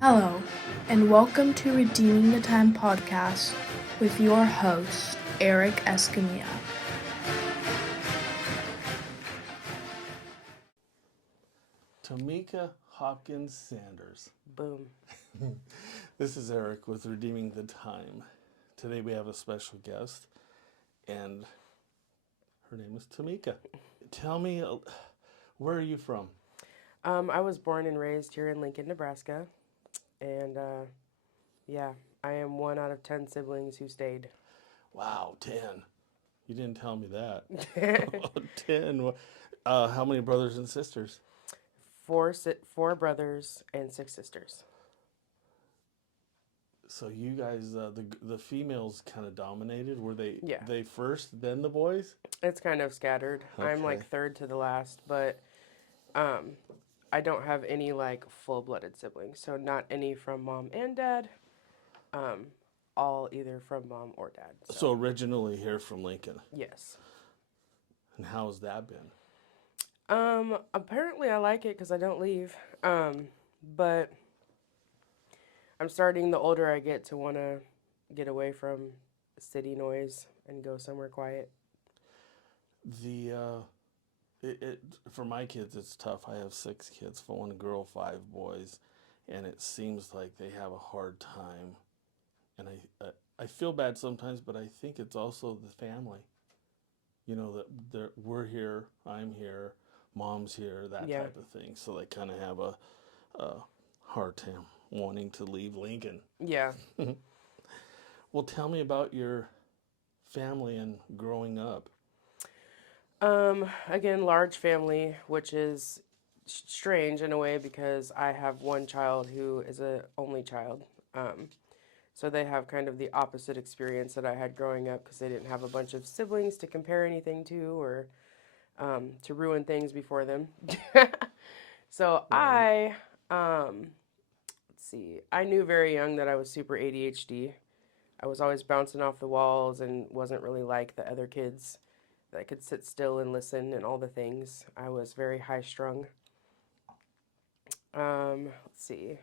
Hello, and welcome to Redeeming the Time podcast with your host, Eric Escamilla. Tamika Hopkins-Sanders. Boom. This is Eric with Redeeming the Time. Today we have a special guest, and her name is Tamika. Tell me, where are you from? I was born and raised here in Lincoln, Nebraska, and yeah, I am one out of 10 siblings who stayed. Wow, 10. You didn't tell me that. 10. How many brothers and sisters? Four brothers and six sisters. So you guys, the females kind of dominated. Were Yeah, they first, then the boys? it's kind of scattered. I'm Okay. like third to the last, but um, I don't have any like full-blooded siblings, so not any from mom and dad. Um, all either from mom or dad. So So originally here from Lincoln. yes. And how's that been? Apparently I like it because I don't leave. But I'm starting the older I get to want to get away from city noise and go somewhere quiet. The for my kids it's tough. I have 6 kids, 1 girl, 5 boys, and it seems like they have a hard time. And I feel bad sometimes, but I think it's also the family. You know that we're here, I'm here, mom's here, that Yeah. type of thing. So they kind of have a hard time wanting to leave Lincoln. Yeah. Well, tell me about your family and growing up. Again, large family, which is strange in a way because I have one child who is a only child. Um, so they have kind of the opposite experience that I had growing up because they didn't have a bunch of siblings to compare anything to or to ruin things before them. So Right. let's see, I knew very young that I was super ADHD. I was always bouncing off the walls and wasn't really like the other kids that could sit still and listen and all the things. I was very high strung. Let's see.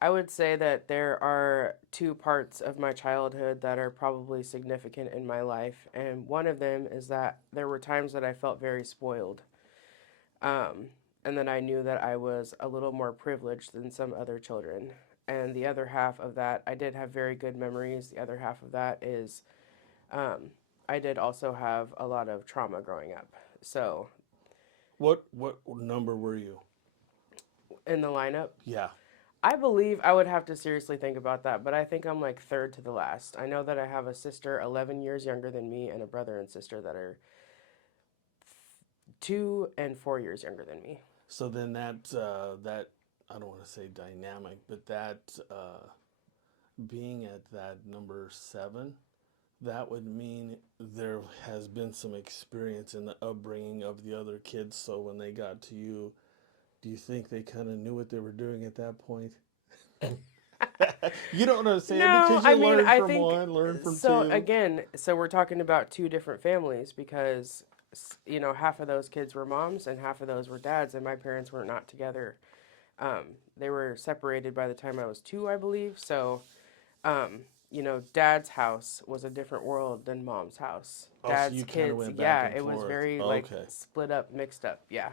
I would say that there are two parts of my childhood that are probably significant in my life, and one of them is that there were times that I felt very spoiled. Um, and then I knew that I was a little more privileged than some other children. And the other half of that, I did have very good memories. The other half of that is um, I did also have a lot of trauma growing up. So What number were you? in the lineup, Yeah. I believe I would have to seriously think about that, but I think I'm like third to the last. I know that I have a sister 11 years younger than me and a brother and sister that are 2 and 4 years younger than me. So then that I don't want to say dynamic, but that being at that number 7, that would mean there has been some experience in the upbringing of the other kids. So when they got to you, do you think they kind of knew what they were doing at that point? You don't understand No, because I you mean, learn I from think one, learn from so. two. Again, so we're talking about two different families because, half of those kids were moms and half of those were dads, and my parents were not together. They were separated by the time I was 2, I believe. So, dad's house was a different world than mom's house. Oh, so Dad's you kind of kids, went back yeah, and it was forth. very like Okay. split up, mixed up. Yeah.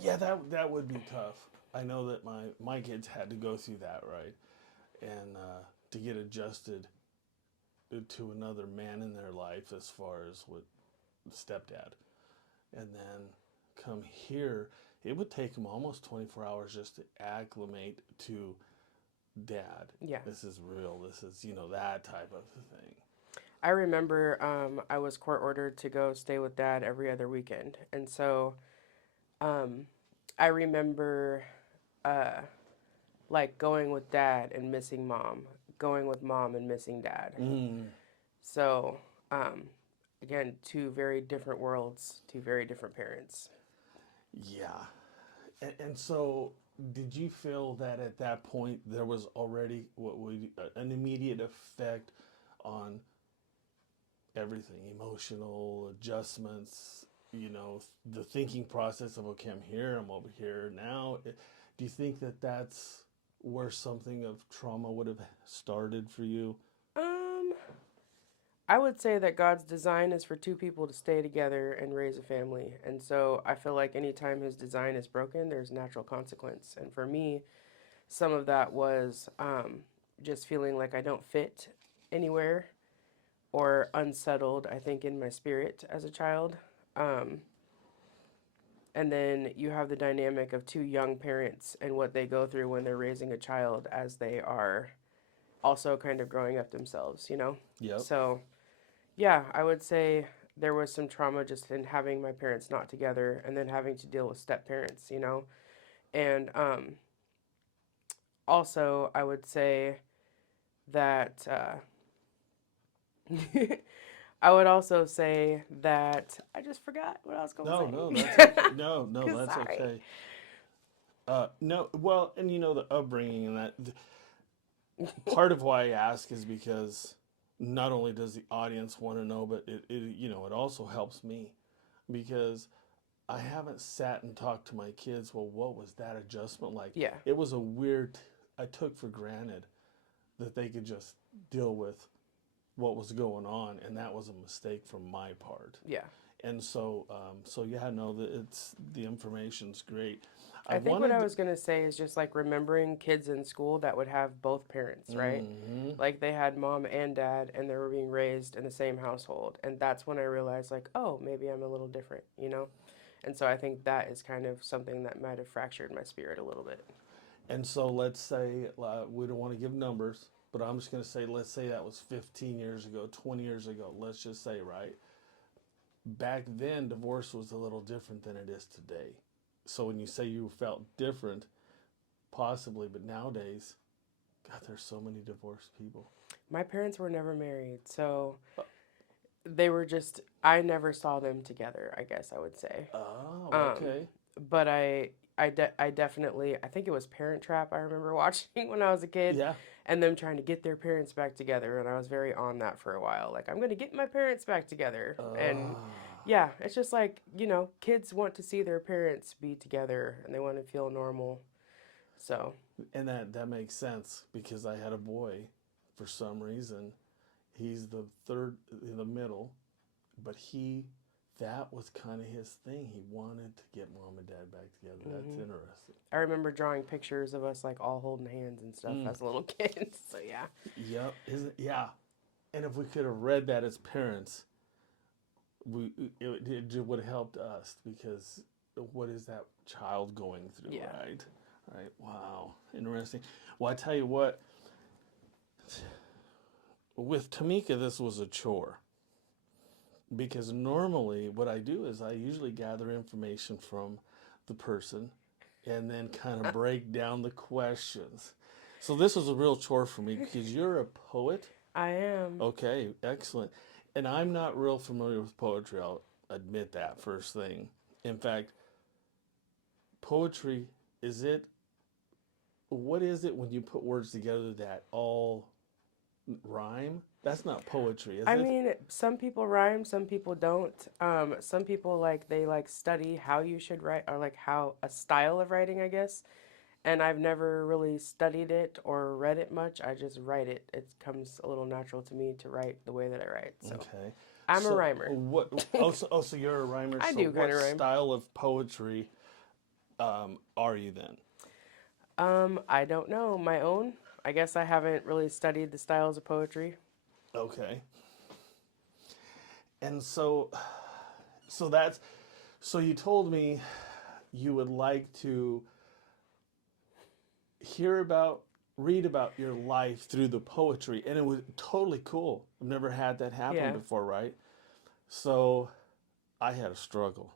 Yeah, that would be tough. I know that my kids had to go through that, right? And to get adjusted to another man in their life as far as with stepdad. And then come here, it would take them almost 24 hours just to acclimate to dad. Yeah. This is real. This is, that type of thing. I remember I was court ordered to go stay with dad every other weekend. And so um, I remember uh, like going with dad and missing mom, going with mom and missing dad. Mm, So, um, again, two very different worlds, two very different parents. yeah. And so, did you feel that at that point there was already what would an immediate effect on everything, emotional adjustments, the thinking process of, okay, I'm here, I'm over here now. Do you think that that's where something of trauma would have started for you? Um, I would say that God's design is for two people to stay together and raise a family. And so I feel like anytime his design is broken, there's natural consequence. And for me, some of that was just feeling like I don't fit anywhere or unsettled, I think, in my spirit as a child. Um, and then you have the dynamic of two young parents and what they go through when they're raising a child as they are also kind of growing up themselves, you know? Yep. So, yeah, I would say there was some trauma just in having my parents not together and then having to deal with step parents, you know? And also, I would say that I would also say that I just forgot what I was going to No, say. no, that's okay. No, that's Sorry. okay. No, well, and the upbringing and that. Part of why I ask is because not only does the audience want to know, but it also helps me because I haven't sat and talked to my kids. Well, what was that adjustment like? Yeah. It was a weird. I took for granted that they could just deal with what was going on, and that was a mistake from my part. Yeah. And so yeah, no, the information's great. I I think what I wanted. was going to say is just like remembering kids in school that would have both parents, right? Mm-hmm. Like they had mom and dad and they were being raised in the same household. And that's when I realized, like, oh, maybe I'm a little different, you know? And so I think that is kind of something that might have fractured my spirit a little bit. And so let's say we don't want to give numbers, but I'm just going to say let's say that was 15 years ago, 20 years ago. Let's just say, right? Back then, divorce was a little different than it is today. So when you say you felt different, possibly, but nowadays, God, there's so many divorced people. My parents were never married, so they were just, I never saw them together, I guess I would say. Oh, Um, okay. but I definitely, I think it was Parent Trap I remember watching when I was a kid Yeah. and them trying to get their parents back together. And I was very on that for a while. Like, I'm going to get my parents back together. And yeah, it's just like, you know, kids want to see their parents be together and they want to feel normal. So, And that makes sense because I had a boy for some reason. He's the third in the middle, but that was kind of his thing. He wanted to get mom and dad back together. That's interesting. I remember drawing pictures of us like all holding hands and stuff as little kids. So, yeah. Yep. Yeah. And if we could have read that as parents, it would have helped us because what is that child going through, Yeah. right? Right. Wow. Interesting. Well, I tell you what, with Tamika, this was a chore because normally what I do is I usually gather information from the person and then kind of break down the questions. So this was a real chore for me because you're a poet. I am. Okay, excellent. And I'm not real familiar with poetry, I'll admit that first thing. In fact, poetry, what is it when you put words together that all rhyme? That's not poetry, is I it? mean, some people rhyme, some people don't. Some people they study how you should write or like how a style of writing, I guess. And I've never really studied it or read it much. I just write it. It comes a little natural to me to write the way that I write. So Okay. I'm a So rhymer. what? So you're a rhymer. I So do what kind of rhyme. style of poetry are you then? I don't know my own. I guess I haven't really studied the styles of poetry. Okay. And so you told me you would like to read about your life through the poetry, and it was totally cool. I've never had that happen Yeah. before, right? So I had a struggle.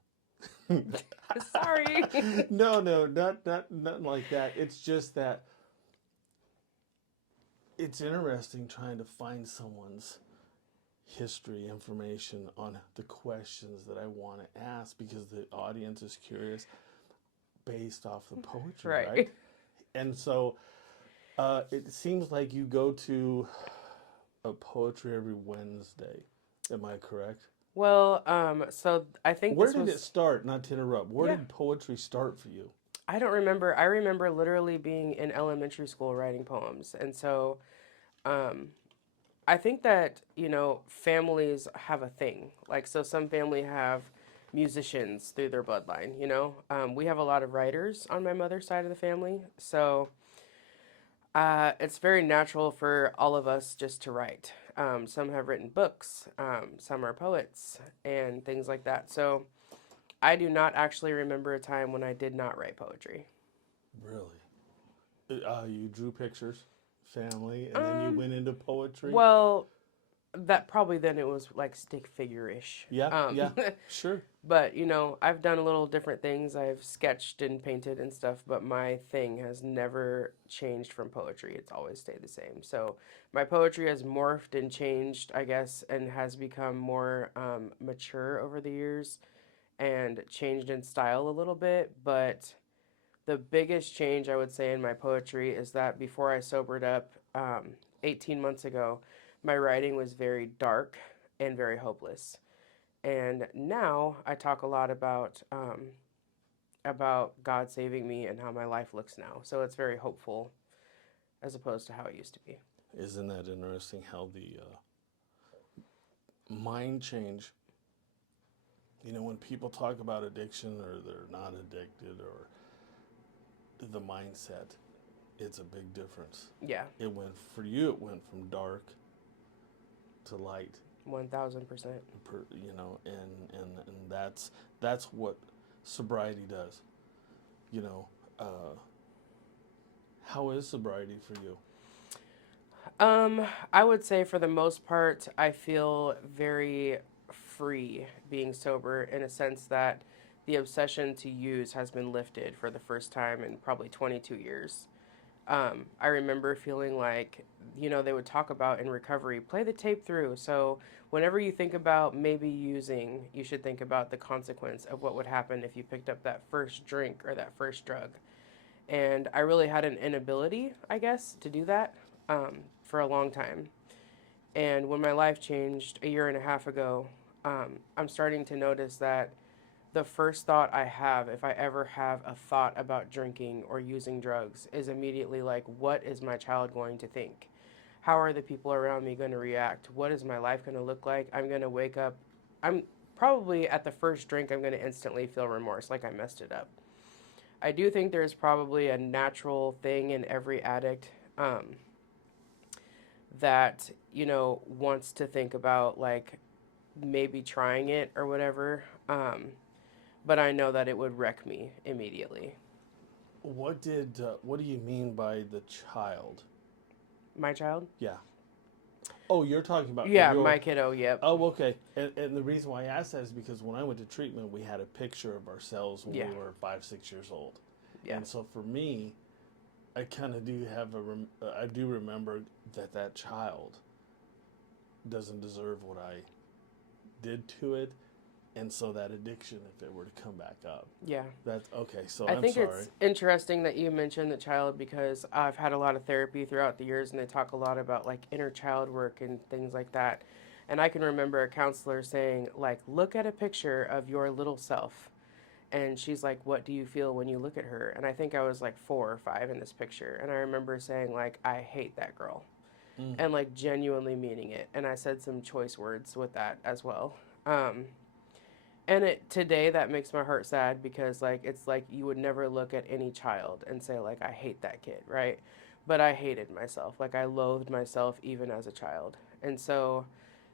Sorry. No, nothing like that. It's just that it's interesting trying to find someone's history information on the questions that I want to ask because the audience is curious based off the poetry, right? And so it seems like you go to a poetry every Wednesday. Am I correct? Well, so I think Where this did it was start? Not to interrupt. Where yeah. did poetry start for you? I don't remember. I remember literally being in elementary school writing poems. And so um, I think that, families have a thing. Like, so some family have musicians through their bloodline. We have a lot of writers on my mother's side of the family. So it's very natural for all of us just to write. Some have written books, some are poets, and things like that. So I do not actually remember a time when I did not write poetry. Really? You drew pictures, family, and then you Um, went into poetry? well, that probably then it was like stick figure ish. Yeah, yeah, sure. But I've done a little different things. I've sketched and painted and stuff, but my thing has never changed from poetry. It's always stayed the same. So my poetry has morphed and changed, I guess, and has become more mature over the years and changed in style a little bit. But the biggest change I would say in my poetry is that before I sobered up 18 months ago, my writing was very dark and very hopeless. And now I talk a lot about God saving me and how my life looks now. So it's very hopeful as opposed to how it used to be. Isn't that interesting how the mind change, when people talk about addiction or they're not addicted or the mindset, it's a big difference. Yeah, For you, it went from dark to light, 1000%. and that's what sobriety does. You know, uh, how is sobriety for you? I would say for the most part, I feel very free being sober in a sense that the obsession to use has been lifted for the first time in probably 22 years. I remember feeling like, they would talk about in recovery, play the tape through. So whenever you think about maybe using, you should think about the consequence of what would happen if you picked up that first drink or that first drug. And I really had an inability, I guess, to do that for a long time. And when my life changed a year and a half ago, I'm starting to notice that the first thought I have, if I ever have a thought about drinking or using drugs, is immediately like, what is my child going to think? How are the people around me going to react? What is my life going to look like? I'm going to wake up. I'm probably at the first drink, I'm going to instantly feel remorse, like I messed it up. I do think there's probably a natural thing in every addict that, wants to think about like maybe trying it or whatever. But I know that it would wreck me immediately. What do you mean by the child? My child? Yeah. Oh, you're talking about Yeah, your. my kiddo, yep. Oh, okay. And the reason why I asked that is because when I went to treatment, we had a picture of ourselves when Yeah. we were 5, 6 years old. Yeah. And so for me, I kind of do have I do remember that child doesn't deserve what I did to it, and so that addiction, if it were to come back up, Yeah. that's okay. So I I'm think sorry. it's interesting that you mentioned the child because I've had a lot of therapy throughout the years and they talk a lot about like inner child work and things like that. And I can remember a counselor saying, like, look at a picture of your little self. And she's like, what do you feel when you look at her? And I think I was like 4 or 5 in this picture. And I remember saying, like, I hate that girl. Mm. And like genuinely meaning it. And I said some choice words with that as well. And today that makes my heart sad because like it's like you would never look at any child and say like I hate that kid, right? But I hated myself. Like I loathed myself even as a child. And so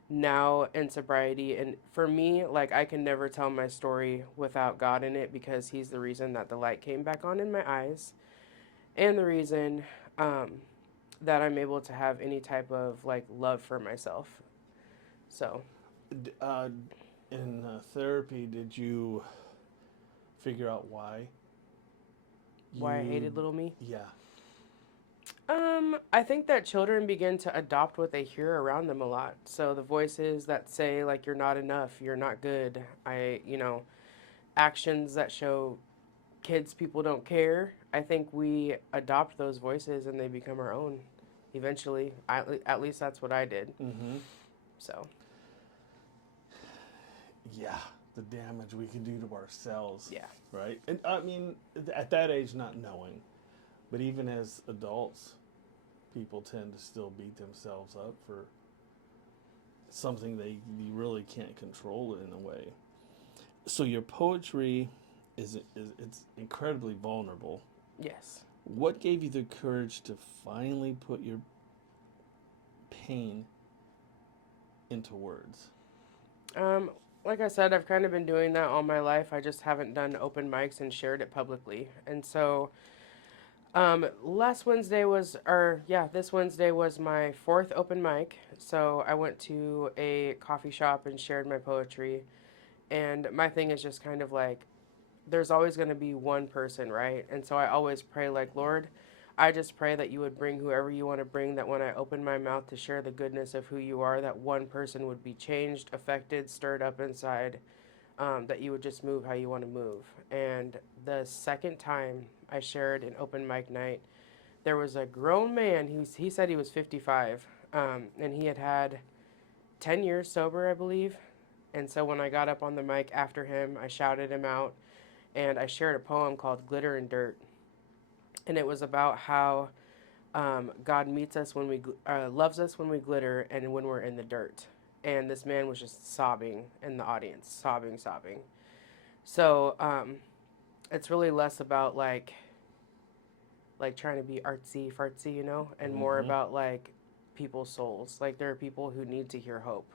now in sobriety and for me like I can never tell my story without God in it because he's the reason that the light came back on in my eyes and the reason that I'm able to have any type of like love for myself. So, Uh, in therapy, did you figure out why why I hated little me? Yeah. I think that children begin to adopt what they hear around them a lot. So the voices that say like you're not enough, you're not good, actions that show kids people don't care. I think we adopt those voices and they become our own eventually. At least that's what I did. Mm-hmm. So, Yeah. the damage we can do to ourselves. Yeah. Right? And I mean, at that age, not knowing, but even as adults, people tend to still beat themselves up for something you really can't control in a way. So your poetry is it's incredibly vulnerable. Yes. What gave you the courage to finally put your pain into words? Like I said, I've kind of been doing that all my life. I just haven't done open mics and shared it publicly. And so, this Wednesday was my fourth open mic. So I went to a coffee shop and shared my poetry. And my thing is just kind of like, there's always going to be one person, right? And so I always pray, like, Lord, I just pray that you would bring whoever you want to bring, that when I open my mouth to share the goodness of who you are, that one person would be changed, affected, stirred up inside, that you would just move how you want to move. And the second time I shared an open mic night, there was a grown man. He said he was 55, and he had 10 years sober, I believe. And so when I got up on the mic after him, I shouted him out and I shared a poem called Glitter and Dirt. And it was about how God meets us when loves us when we glitter and when we're in the dirt. And this man was just sobbing in the audience, sobbing, sobbing. So it's really less about like trying to be artsy fartsy, you know, and more Mm-hmm. about like people's souls. Like there are people who need to hear hope.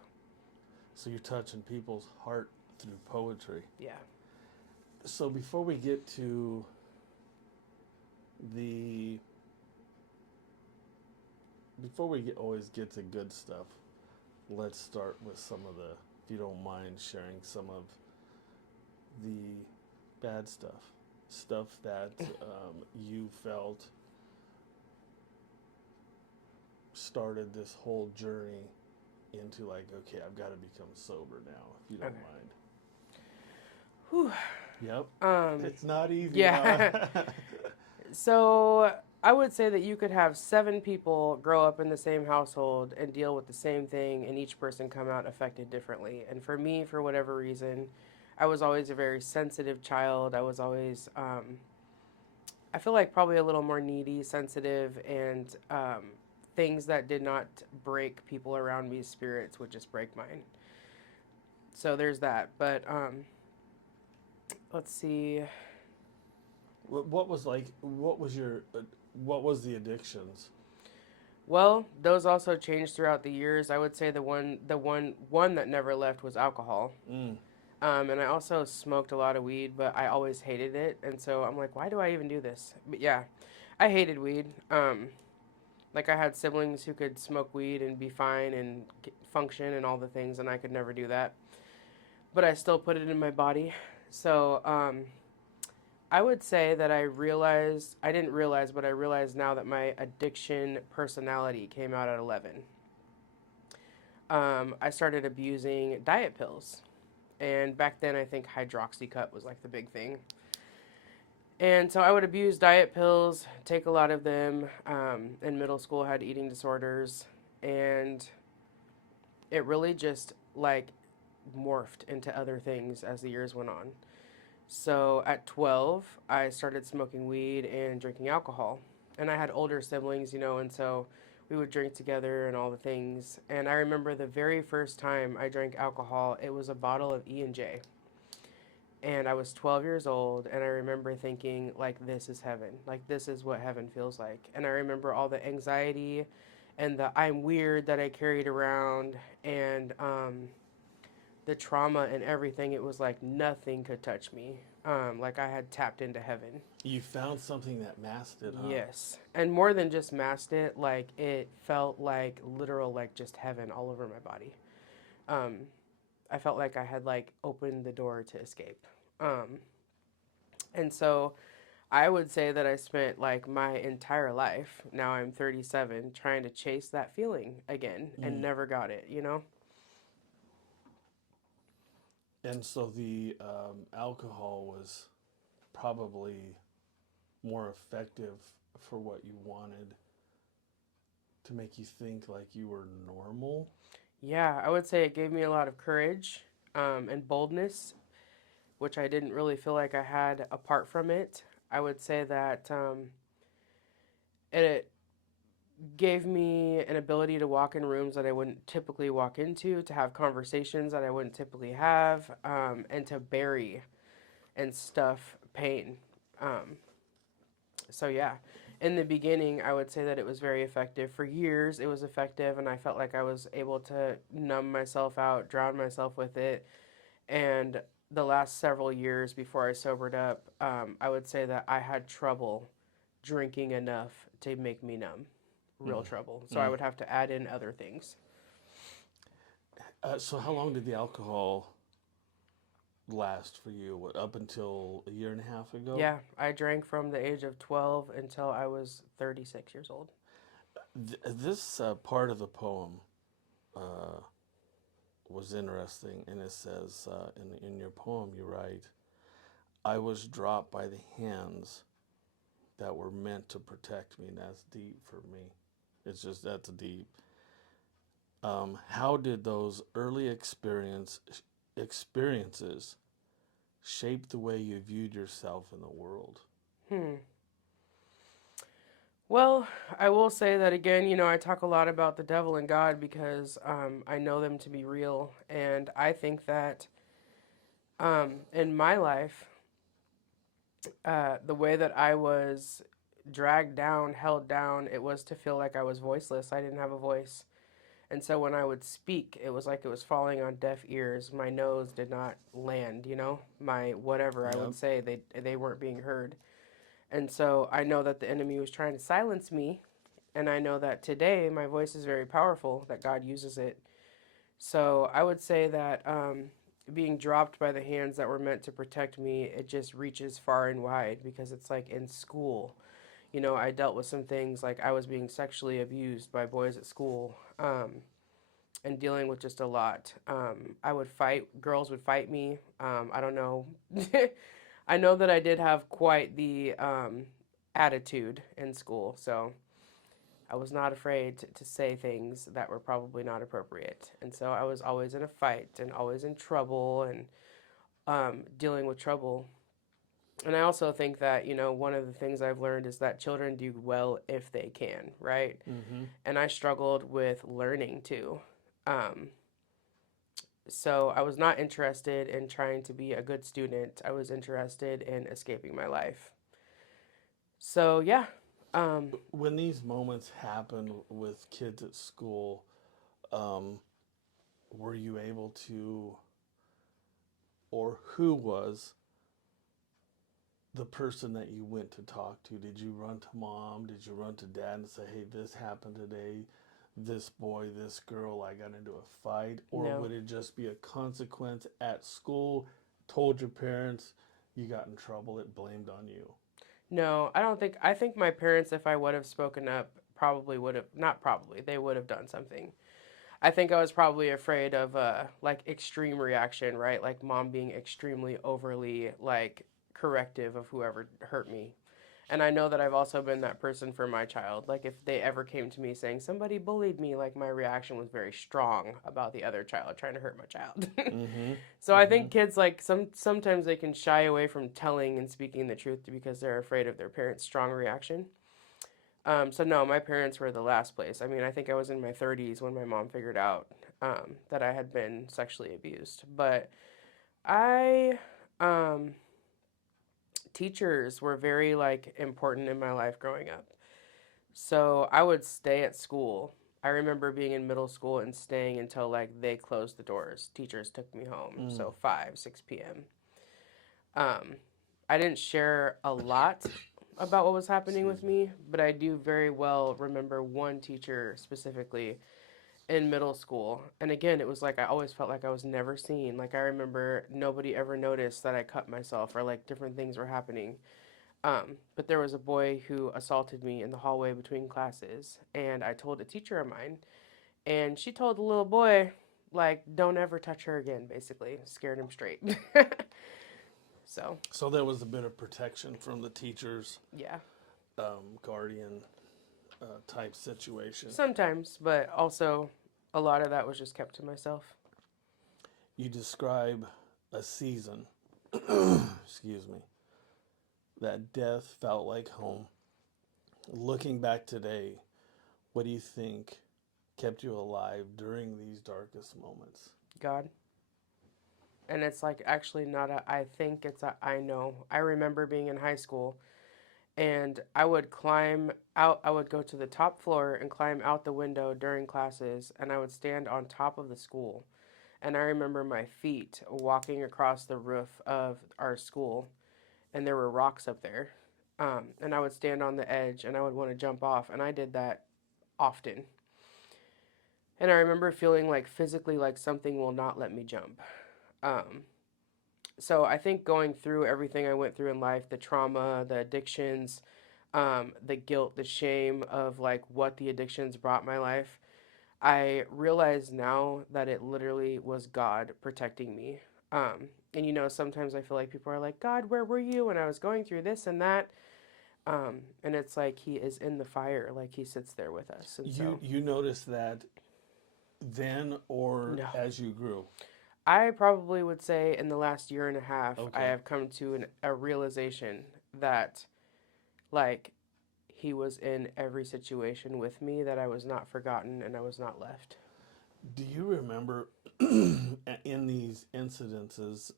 So you're touching people's heart through poetry. Yeah. So before we get to the always get to good stuff, let's start with some of the, if you don't mind sharing some of the bad stuff that you felt started this whole journey into like, okay, I've got to become sober now, if you don't Okay. mind. Whew. Yep. Um, It's not easy. yeah. Huh? So I would say that you could have 7 people grow up in the same household and deal with the same thing, and each person come out affected differently. And for me, for whatever reason, I was always a very sensitive child. I was always, I feel like probably a little more needy, sensitive, and things that did not break people around me's spirits would just break mine. So there's that. But let's see. What was like? What was your? What was the addictions? Well, those also changed throughout the years. I would say one that never left was alcohol. Mm. And I also smoked a lot of weed, but I always hated it. And so I'm like, why do I even do this? But yeah, I hated weed. Like I had siblings who could smoke weed and be fine and function and all the things, and I could never do that. But I still put it in my body. So I would say that I didn't realize, but I realize now that my addiction personality came out at 11. I started abusing diet pills. And back then, I think hydroxycut was like the big thing. And so I would abuse diet pills, take a lot of them. In middle school, I had eating disorders. And it really just like morphed into other things as the years went on. So at 12, I started smoking weed and drinking alcohol. And I had older siblings, you know, and so we would drink together and all the things. And I remember the very first time I drank alcohol, it was a bottle of E&J. And I was 12 years old, and I remember thinking, like, this is heaven. Like, this is what heaven feels like. And I remember all the anxiety and the I'm weird that I carried around, and the trauma and everything. It was like nothing could touch me. Like I had tapped into heaven. You found something that masked it, huh? Yes. And more than just masked it, like it felt like literal, like just heaven all over my body. Um, I felt like I had like opened the door to escape. Um, and so I would say that I spent like my entire life, now I'm 37, trying to chase that feeling again and Mm. never got it, you know? And so the alcohol was probably more effective for what you wanted to make you think like you were normal. Yeah, I would say it gave me a lot of courage and boldness. which I didn't really feel like I had apart from it. I would say that it gave me an ability to walk in rooms that I wouldn't typically walk into, to have conversations that I wouldn't typically have, and to bury and stuff pain. Um, so yeah, in the beginning, I would say that it was very effective. For years, it was effective, and I felt like I was able to numb myself out, drown myself with it. And the last several years before I sobered up, I would say that I had trouble drinking enough to make me numb. Real trouble. So I would have to add in other things. So how long did the alcohol last for you? What, up until a year and a half ago? Yeah, I drank from the age of 12 until I was 36 years old. This part of the poem uh, was interesting, and it says in your poem you write, "I was dropped by the hands that were meant to protect me." And that's deep for me. That's deep. How did those early experiences shape the way you viewed yourself in the world? Hmm. Well, I will say that again, I talk a lot about the devil and God because I know them to be real. And I think that in my life, the way that I was dragged down, held down, it was to feel like I was voiceless. I didn't have a voice. And so when I would speak, it was like it was falling on deaf ears. My nose did not land, my whatever I would Yep. say, they weren't being heard. And so I know that the enemy was trying to silence me. And I know that today my voice is very powerful, that God uses it. So I would say that being dropped by the hands that were meant to protect me, it just reaches far and wide because it's like in school. I dealt with some things like I was being sexually abused by boys at school, and dealing with just a lot. I would fight, girls would fight me. I don't know. I know that I did have quite the attitude in school, so I was not afraid to say things that were probably not appropriate. And so I was always in a fight and always in trouble and dealing with trouble. And I also think that, one of the things I've learned is that children do well if they can, right? Mm-hmm. And I struggled with learning too. Um, so I was not interested in trying to be a good student. I was interested in escaping my life. So yeah. Um, When these moments happen with kids at school, um, were you able to, or who was the person that you went to talk to? Did you run to mom? Did you run to dad and say, "Hey, this happened today. This boy, this girl, I got into a fight"? Or no. would it just be a consequence at school? Told your parents, you got in trouble, it blamed on you? No, I don't think. I think my parents, if I would have spoken up, probably would have, not probably, they would have done something. I think I was probably afraid of like extreme reaction, right? Like mom being extremely overly like corrective of whoever hurt me. And I know that I've also been that person for my child. Like if they ever came to me saying somebody bullied me, like my reaction was very strong about the other child trying to hurt my child. Mm-hmm. So I Mm-hmm. think kids like sometimes they can shy away from telling and speaking the truth because they're afraid of their parents' strong reaction. So no, my parents were the last place. I mean, I think I was in my 30s when my mom figured out that I had been sexually abused. But I, um, teachers were very like important in my life growing up. So I would stay at school. I remember being in middle school and staying until like they closed the doors. Teachers took me home, Mm. so 5, 6 p.m. Um, I didn't share a lot about what was happening with Excuse me. me, but I do very well remember one teacher specifically in middle school. And again, it was like I always felt like I was never seen. Like I remember nobody ever noticed that I cut myself or like different things were happening. But there was a boy who assaulted me in the hallway between classes, and I told a teacher of mine, and she told the little boy, like, don't ever touch her again, basically, scared him straight. So, So there was a bit of protection from the teachers, yeah, guardian type situation. sometimes, but also a lot of that was just kept to myself. You describe a season excuse me, that death felt like home. Looking back today, what do you think kept you alive during these darkest moments? God. And it's like actually not a I think, it's a I know. I remember being in high school and I would climb out, I would go to the top floor and climb out the window during classes, and I would stand on top of the school. And I remember my feet walking across the roof of our school, and there were rocks up there. And I would stand on the edge and I would want to jump off, and I did that often. And I remember feeling like physically like something will not let me jump. Um, so I think going through everything I went through in life, the trauma, the addictions, the guilt, the shame of like what the addictions brought my life, I realize now that it literally was God protecting me. And sometimes I feel like people are like, God, where were you when I was going through this and that? And it's like He is in the fire, like He sits there with us. And You so, you noticed that then or no. as you grew? I probably would say in the last year and a half, I Okay. have come to a realization that, like, He was in every situation with me, that I was not forgotten and I was not left. Do you remember in these incidences,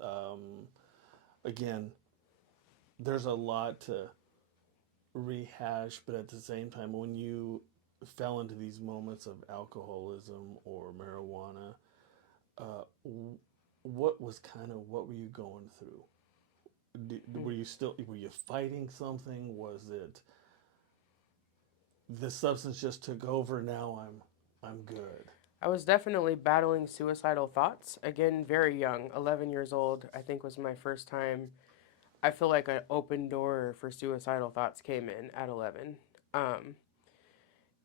again, there's a lot to rehash, but at the same time, when you fell into these moments of alcoholism or marijuana, what was kind of what were you going through? Mm. Were you fighting something? Was it the substance just took over? Now I'm good. I was definitely battling suicidal thoughts. Again, very young, 11 years old, I think was my first time. I feel like an open door for suicidal thoughts came in at 11. Um,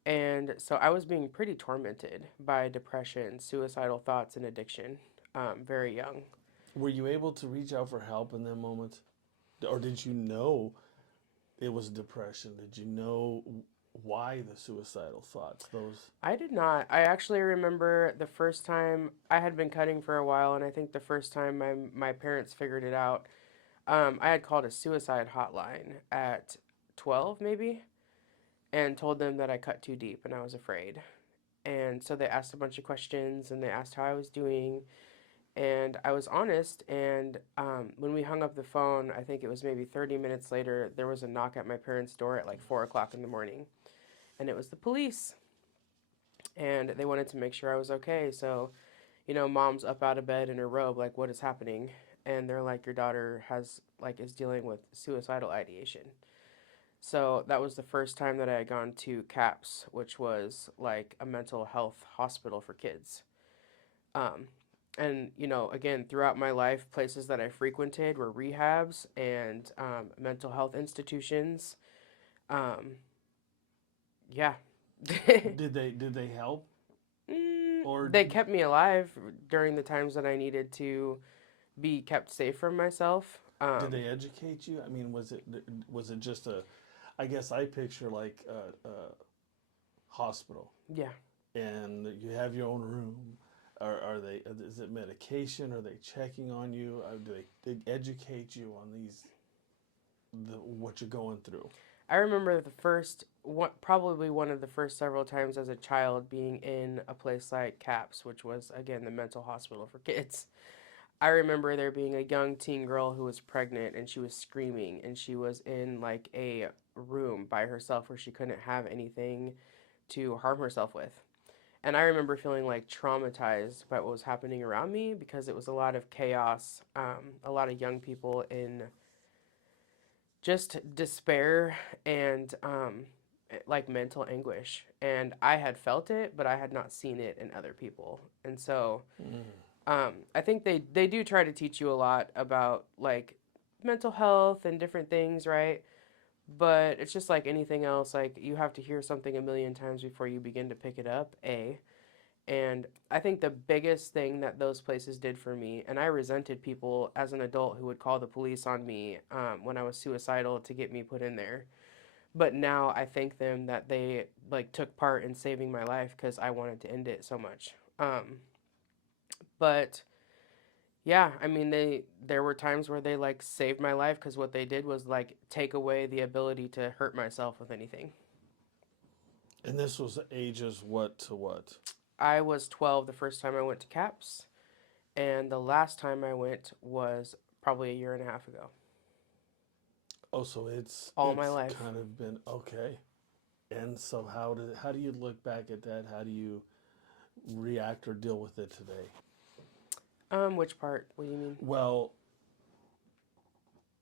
and so I was being pretty tormented by depression, suicidal thoughts, and addiction, very young. Were you able to reach out for help in that moment, or did you know it was depression? Did you know why the suicidal thoughts? Those. I did not. I actually remember the first time I had been cutting for a while, and I think the first time my parents figured it out, I had called a suicide hotline at 12, maybe, and told them that I cut too deep and I was afraid. And so they asked a bunch of questions and they asked how I was doing. And I was honest. And when we hung up the phone, I think it was maybe 30 minutes later, there was a knock at my parents' door at like 4 o'clock in the morning. And it was the police. And they wanted to make sure I was okay. So, mom's up out of bed in her robe, like, what is happening? And they're like, your daughter is dealing with suicidal ideation. So that was the first time that I had gone to CAPS, which was like a mental health hospital for kids. Um, and, again, throughout my life, places that I frequented were rehabs and mental health institutions. Um, yeah. Did they help or They kept me alive during the times that I needed to be kept safe from myself. did they educate you? I mean, was it just a? I guess I picture like a hospital, Yeah. and you have your own room. Are they? Is it medication? Are they checking on you? Do they educate you on what you're going through? I remember probably one of the first several times as a child being in a place like CAPS, which was, again, the mental hospital for kids. I remember there being a young teen girl who was pregnant and she was screaming and she was in like a room by herself where she couldn't have anything to harm herself with. And I remember feeling like traumatized by what was happening around me because it was a lot of chaos, a lot of young people in just despair and like mental anguish. And I had felt it, but I had not seen it in other people. And so Mm. I think they do try to teach you a lot about like mental health and different things, right? But it's just like anything else. Like you have to hear something a million times before you begin to pick it up. And I think the biggest thing that those places did for me, and I resented people as an adult who would call the police on me when I was suicidal to get me put in there. But now I thank them that they like took part in saving my life because I wanted to end it so much. But Yeah, I mean, there were times where they like saved my life because what they did was like take away the ability to hurt myself with anything. And this was ages what to what? I was 12 the first time I went to CAPS, and the last time I went was probably a year and a half ago. Oh, so it's All my it's life. kind of been okay. And so how do you look back at that? How do you react or deal with it today? Which part? What do you mean? Well,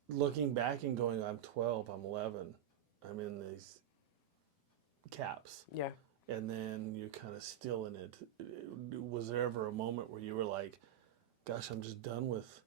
looking back and going, I'm 12, I'm 11, I'm in these caps, Yeah. and then you're kind of still in it. Was there ever a moment where you were like, gosh, I'm just done with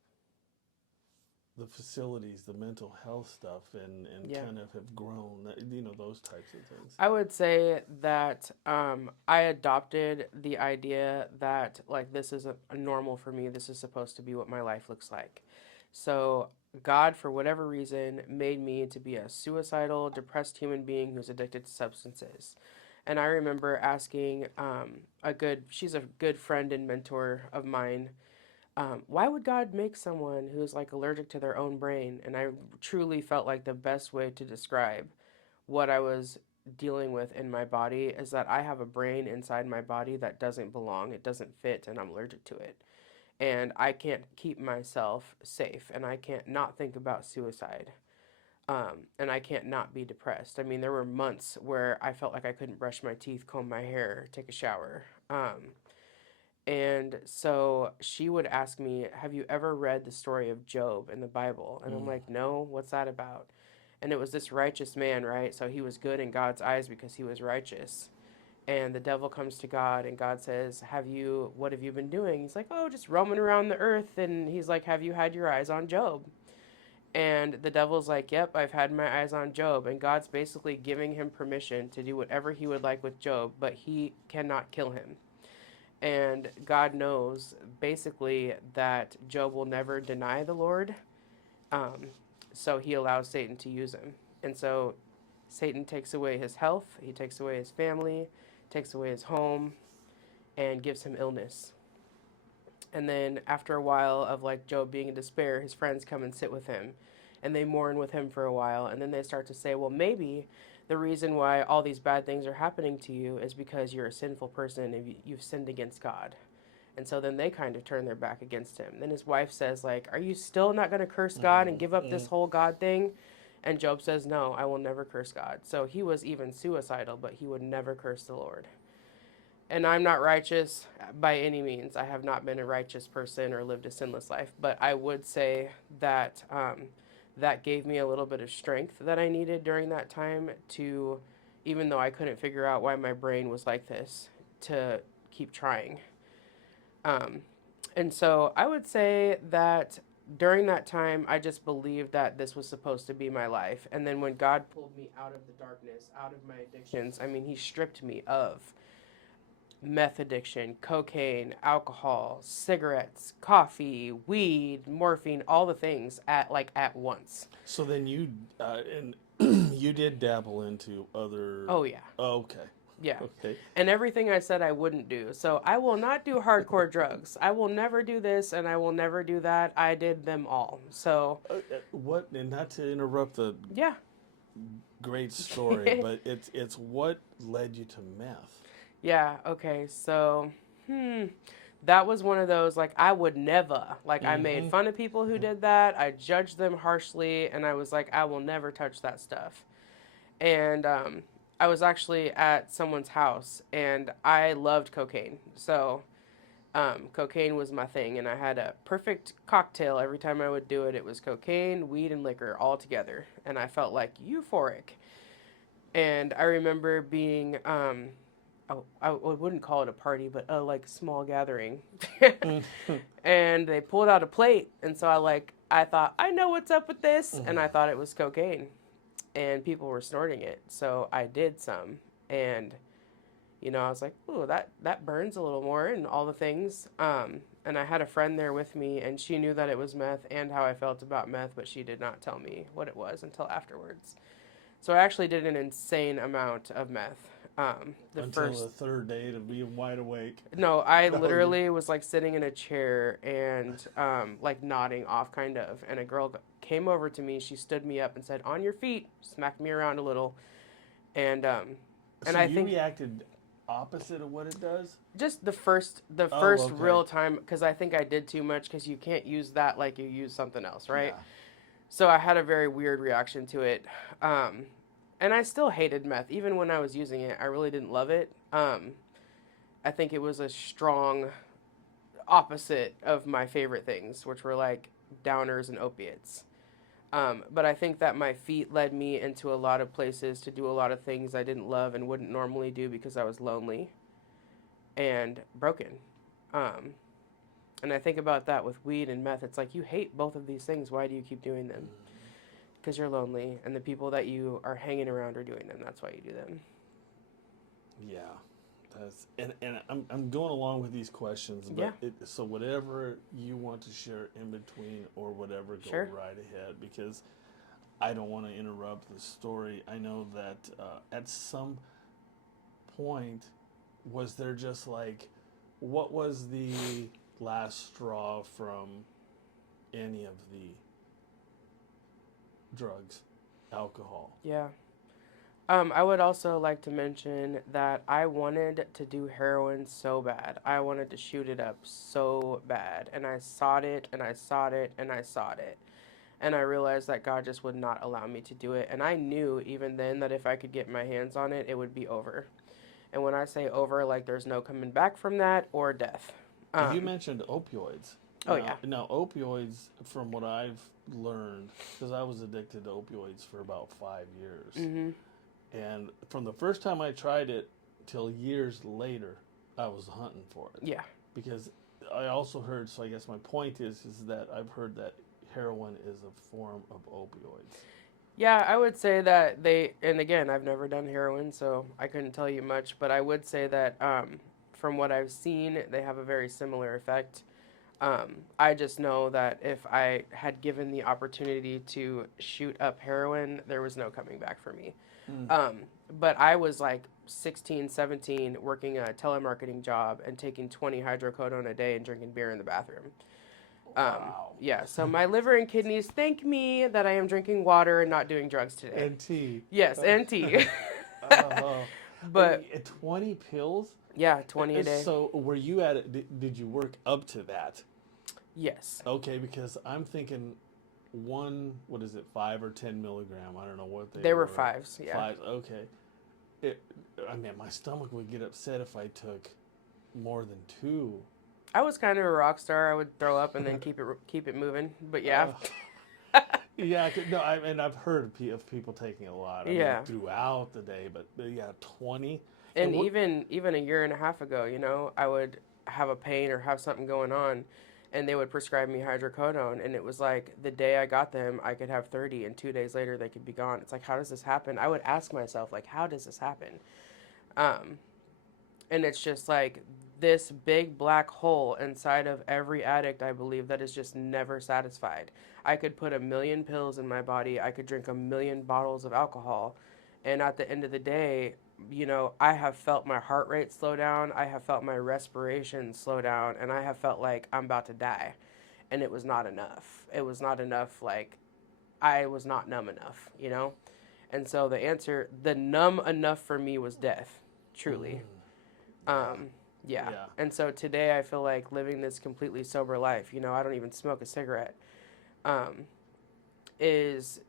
the facilities, the mental health stuff, and Yeah. kind of have grown, those types of things? I would say that I adopted the idea that like this is a normal for me. This is supposed to be what my life looks like. So God, for whatever reason, made me to be a suicidal, depressed human being who's addicted to substances. And I remember asking she's a good friend and mentor of mine. Why would God make someone who's like allergic to their own brain? And I truly felt like the best way to describe what I was dealing with in my body is that I have a brain inside my body that doesn't belong, it doesn't fit, and I'm allergic to it. And I can't keep myself safe, and I can't not think about suicide. And I can't not be depressed. I mean, there were months where I felt like I couldn't brush my teeth, comb my hair, take a shower. And so she would ask me, have you ever read the story of Job in the Bible? And I'm Mm. like, no, what's that about? And it was this righteous man, right? So he was good in God's eyes because he was righteous. And the devil comes to God and God says, what have you been doing? He's like, oh, just roaming around the earth. And he's like, have you had your eyes on Job? And the devil's like, yep, I've had my eyes on Job. And God's basically giving him permission to do whatever he would like with Job, but he cannot kill him. And God knows basically that Job will never deny the Lord. Um, so he allows Satan to use him. And so Satan takes away his health, he takes away his family, takes away his home, and gives him illness. And then after a while of like Job being in despair, his friends come and sit with him and they mourn with him for a while. And then they start to say, well, maybe the reason why all these bad things are happening to you is because you're a sinful person and you've sinned against God. And so then they kind of turn their back against him. Then his wife says, like, are you still not going to curse God and give up this whole God thing? And Job says, no, I will never curse God. So he was even suicidal, but he would never curse the Lord. And I'm not righteous by any means. I have not been a righteous person or lived a sinless life. But I would say that that gave me a little bit of strength that I needed during that time to, even though I couldn't figure out why my brain was like this, to keep trying. Um, and so I would say that during that time, I just believed that this was supposed to be my life. And then when God pulled me out of the darkness, out of my addictions, I mean, He stripped me of meth addiction, cocaine, alcohol, cigarettes, coffee, weed, morphine, all the things at once. So then and you did dabble into other. Oh yeah. Okay. Yeah. Okay. And everything I said I wouldn't do. So I will not do hardcore drugs. I will never do this and I will never do that. I did them all. So, What? And not to interrupt the yeah. great story, but it's what led you to meth. Yeah, okay. So, that was one of those like I would never. Like I made Mm-hmm. fun of people who did that. I judged them harshly and I was like I will never touch that stuff. And I was actually at someone's house and I loved cocaine. So, cocaine was my thing, and I had a perfect cocktail every time I would do it. It was cocaine, weed, and liquor all together, and I felt like euphoric. And I remember being, I wouldn't call it a party, but a like small gathering, Mm-hmm. and they pulled out a plate, and so I thought I know what's up with this, and I thought it was cocaine, and people were snorting it, so I did some, and I was like, ooh, that burns a little more and all the things. And I had a friend there with me, and she knew that it was meth and how I felt about meth, but she did not tell me what it was until afterwards. So I actually did an insane amount of meth. Until the third day to be wide awake. No, I No, literally was like sitting in a chair and like nodding off kind of, and a girl came over to me. She stood me up and said, "On your feet," smacked me around a little, and so I you think reacted opposite of what it does? just the Oh, first okay. real time, because I think I did too much, because you can't use that like you use something else, right? Yeah. So I had a very weird reaction to it. Um, and I still hated meth. Even when I was using it, I really didn't love it. I think it was a strong opposite of my favorite things, which were like downers and opiates. But I think that my feet led me into a lot of places to do a lot of things I didn't love and wouldn't normally do because I was lonely and broken. Um, and I think about that with weed and meth. It's like you hate both of these things. Why do you keep doing them? Because you're lonely, and the people that you are hanging around are doing them. That's why you do them. Yeah. That's and I'm going along with these questions, but Yeah. So whatever you want to share in between or whatever, go Sure. right ahead, because I don't want to interrupt the story. I know that at some point, was there just like, what was the last straw from any of the drugs, alcohol? Yeah. I would also like to mention that I wanted to do heroin so bad. I wanted to shoot it up so bad. And I sought it and I sought it and I sought it. And I realized that God just would not allow me to do it. And I knew even then that if I could get my hands on it, it would be over. And when I say over, like there's no coming back from that or death. You Um, mentioned opioids. oh, yeah. Now opioids, from what I've learned, because I was addicted to opioids for about 5 years, Mm-hmm. and from the first time I tried it till years later, I was hunting for it. Yeah. Because I also heard. So I guess my point is that I've heard that heroin is a form of opioids. Yeah, I would say that and again, I've never done heroin, so I couldn't tell you much, but I would say that from what I've seen, they have a very similar effect. I just know that if I had given the opportunity to shoot up heroin, there was no coming back for me. Mm. Um, but I was like 16, 17, working a telemarketing job and taking 20 hydrocodone a day and drinking beer in the bathroom. Wow. Yeah, so my liver and kidneys thank me that I am drinking water and not doing drugs today. And tea. Yes, and tea. Oh. But 20 pills? yeah, 20 a day. So were you at it? Did you work up to that? Yes. Okay, because I'm thinking what is it, 5 or 10 milligram? I don't know what They were fives, yeah. Fives, okay. I mean, my stomach would get upset if I took more than 2. I was kind of a rock star. I would throw up and then keep it moving. But yeah. Yeah, no, and I've heard of people taking a lot. I Yeah. mean, throughout the day, but yeah, 20. And even a year and a half ago, I would have a pain or have something going on, and they would prescribe me hydrocodone, and it was like the day I got them, I could have 30, and 2 days later they could be gone. It's like, how does this happen? I would ask myself, like, how does this happen? And it's just like this big black hole inside of every addict, I believe, that is just never satisfied. I could put 1,000,000 pills in my body. I could drink 1,000,000 bottles of alcohol. And at the end of the day, I have felt my heart rate slow down. I have felt my respiration slow down. And I have felt like I'm about to die. And it was not enough. It was not enough. Like, I was not numb enough. And so the numb enough for me was death, truly. Yeah. And so today I feel like living this completely sober life, I don't even smoke a cigarette, is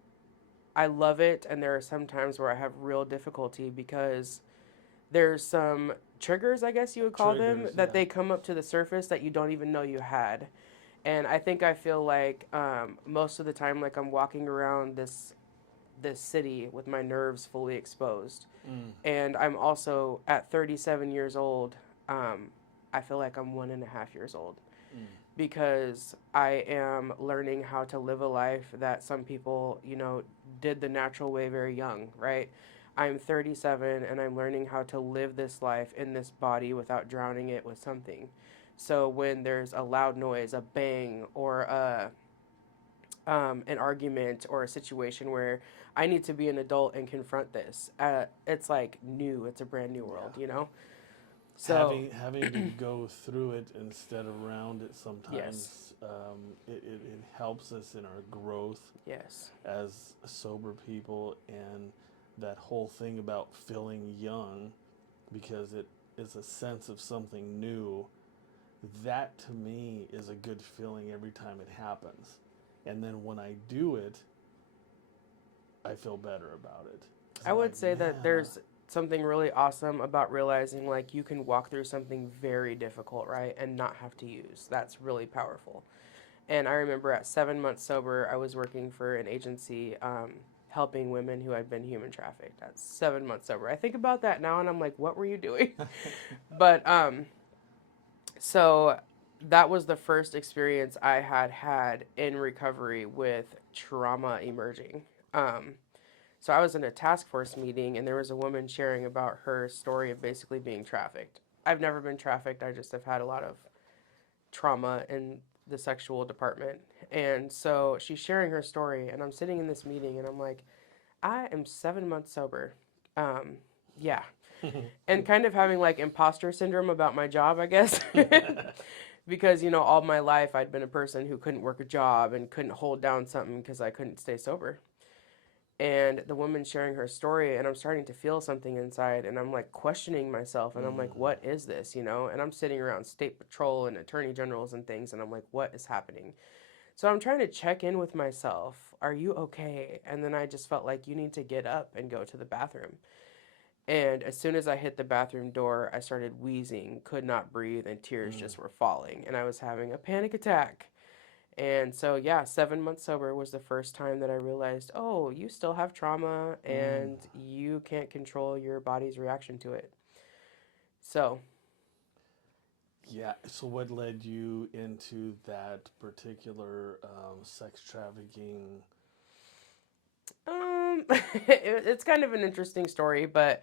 I love it. And there are some times where I have real difficulty because there's some triggers, I guess you would call them, that they come up to the surface that you don't even know you had. And I think I feel like most of the time, like I'm walking around this city with my nerves fully exposed. And I'm also at 37 years old. I feel like I'm 1.5 years old because I am learning how to live a life that some people, did the natural way very young, right? I'm 37 and I'm learning how to live this life in this body without drowning it with something. So when there's a loud noise, a bang, or an argument or a situation where I need to be an adult and confront this. It's like new. It's a brand new world, Yeah. you know? So, Having to go through it instead of around it yes. sometimes, it helps us in our growth Yes. as sober people, and that whole thing about feeling young, because it is a sense of something new. That to me is a good feeling every time it happens, and then when I do it, I feel better about it. 'Cause I I'm would like, say that man, there's something really awesome about realizing like you can walk through something very difficult, right? And not have to use. That's really powerful. And I remember at 7 months sober, I was working for an agency helping women who had been human trafficked. That's 7 months sober. I think about that now and I'm like, what were you doing? But so that was the first experience I had in recovery with trauma emerging. Um, so I was in a task force meeting and there was a woman sharing about her story of basically being trafficked. I've never been trafficked. I just have had a lot of trauma in the sexual department. And so she's sharing her story, and I'm sitting in this meeting, and I'm like, I am 7 months sober. Um, yeah. And kind of having like imposter syndrome about my job, I guess. Because, all my life I'd been a person who couldn't work a job and couldn't hold down something because I couldn't stay sober. And the woman sharing her story, and I'm starting to feel something inside, and I'm like questioning myself, and I'm like, what is this, and I'm sitting around state patrol and attorney generals and things, and I'm like, what is happening? So I'm trying to check in with myself. Are you okay? And then I just felt like you need to get up and go to the bathroom. And as soon as I hit the bathroom door, I started wheezing, could not breathe, and tears just were falling, and I was having a panic attack. And so, yeah, 7 months sober was the first time that I realized, oh, you still have trauma and you can't control your body's reaction to it. So, yeah. So, what led you into that particular sex trafficking? it's kind of an interesting story, but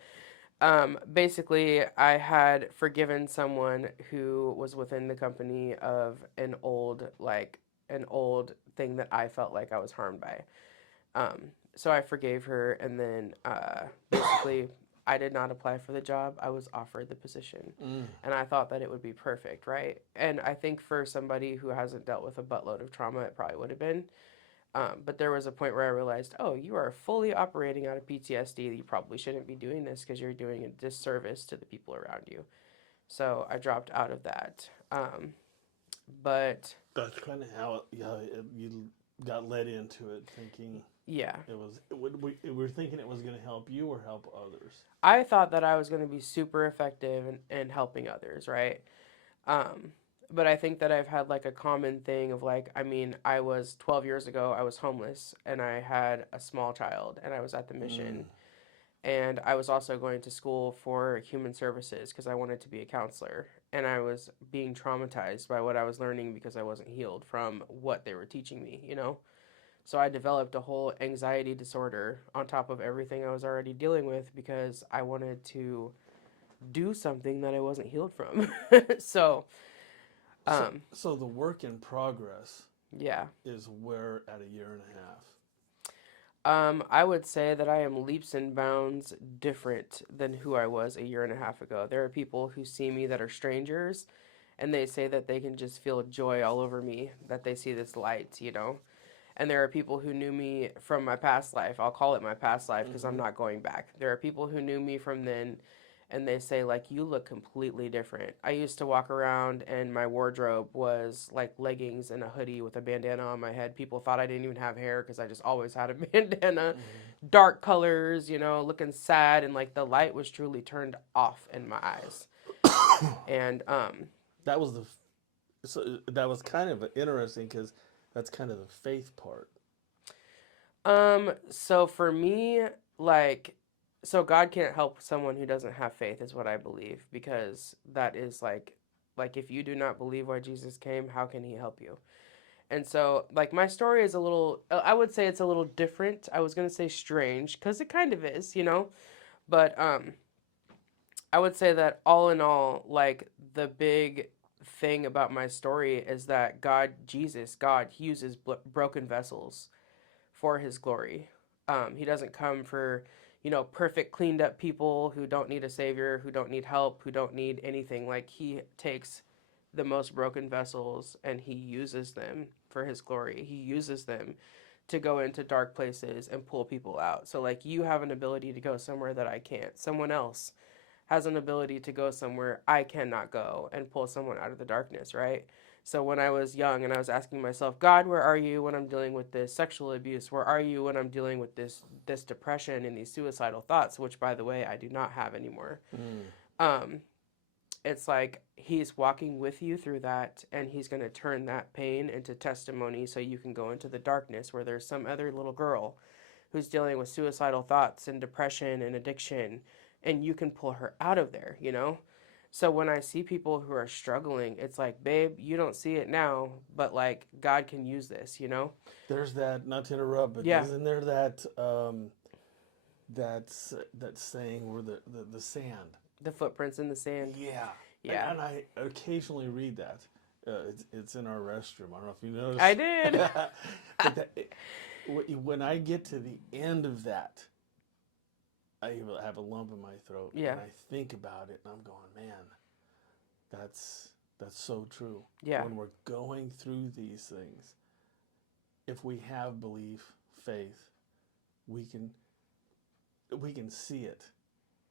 basically, I had forgiven someone who was within the company of an old thing that I felt like I was harmed by. So I forgave her, and then basically, I did not apply for the job. I was offered the position, and I thought that it would be perfect, right? And I think for somebody who hasn't dealt with a buttload of trauma, it probably would have been. But there was a point where I realized, oh, you are fully operating out of PTSD. You probably shouldn't be doing this because you're doing a disservice to the people around you. So I dropped out of that. But That's kind of how you got led into it, thinking yeah, it was. We were thinking it was going to help you or help others. I thought that I was going to be super effective in helping others, right? Um, but I think that I've had like a common thing of like, I mean, I was 12 years ago, I was homeless and I had a small child and I was at the mission. And I was also going to school for human services because I wanted to be a counselor. And I was being traumatized by what I was learning because I wasn't healed from what they were teaching me. So I developed a whole anxiety disorder on top of everything I was already dealing with because I wanted to do something that I wasn't healed from. So, So, um, so the work in progress yeah. is where at a year and a half. I would say that I am leaps and bounds different than who I was a year and a half ago. There are people who see me that are strangers, and they say that they can just feel joy all over me, that they see this light. And there are people who knew me from my past life. I'll call it my past life because I'm not going back. There are people who knew me from then, and they say, like, you look completely different. I used to walk around, and my wardrobe was like leggings and a hoodie with a bandana on my head. People thought I didn't even have hair because I just always had a bandana. Dark colors, looking sad, and like the light was truly turned off in my eyes. And That was that was kind of interesting because that's kind of the faith part. so for me, like, so God can't help someone who doesn't have faith, is what I believe, because that is like if you do not believe why Jesus came, how can he help you? And so, like, my story is a little, I would say it's a little different. I was gonna say strange, because it kind of is. But I would say that all in all, like, the big thing about my story is that God, he uses broken vessels for his glory. He doesn't come for, perfect, cleaned up people who don't need a savior, who don't need help, who don't need anything. Like, he takes the most broken vessels and he uses them for his glory. He uses them to go into dark places and pull people out. So, like, you have an ability to go somewhere that I can't. Someone else has an ability to go somewhere I cannot go and pull someone out of the darkness, right? So when I was young and I was asking myself, God, where are you when I'm dealing with this sexual abuse? Where are you when I'm dealing with this depression and these suicidal thoughts, which by the way, I do not have anymore. Um, it's like he's walking with you through that and he's going to turn that pain into testimony so you can go into the darkness where there's some other little girl who's dealing with suicidal thoughts and depression and addiction, and you can pull her out of there, So when I see people who are struggling, it's like, babe, you don't see it now, but like God can use this. There's that, not to interrupt, but Yeah. isn't there that saying where the sand? The footprints in the sand. Yeah. Yeah. And I occasionally read that. It's in our restroom. I don't know if you noticed. I did. But when I get to the end of that, I have a lump in my throat. Yeah. And I think about it, and I'm going, man, that's so true. Yeah. When we're going through these things, if we have belief, faith, we can see it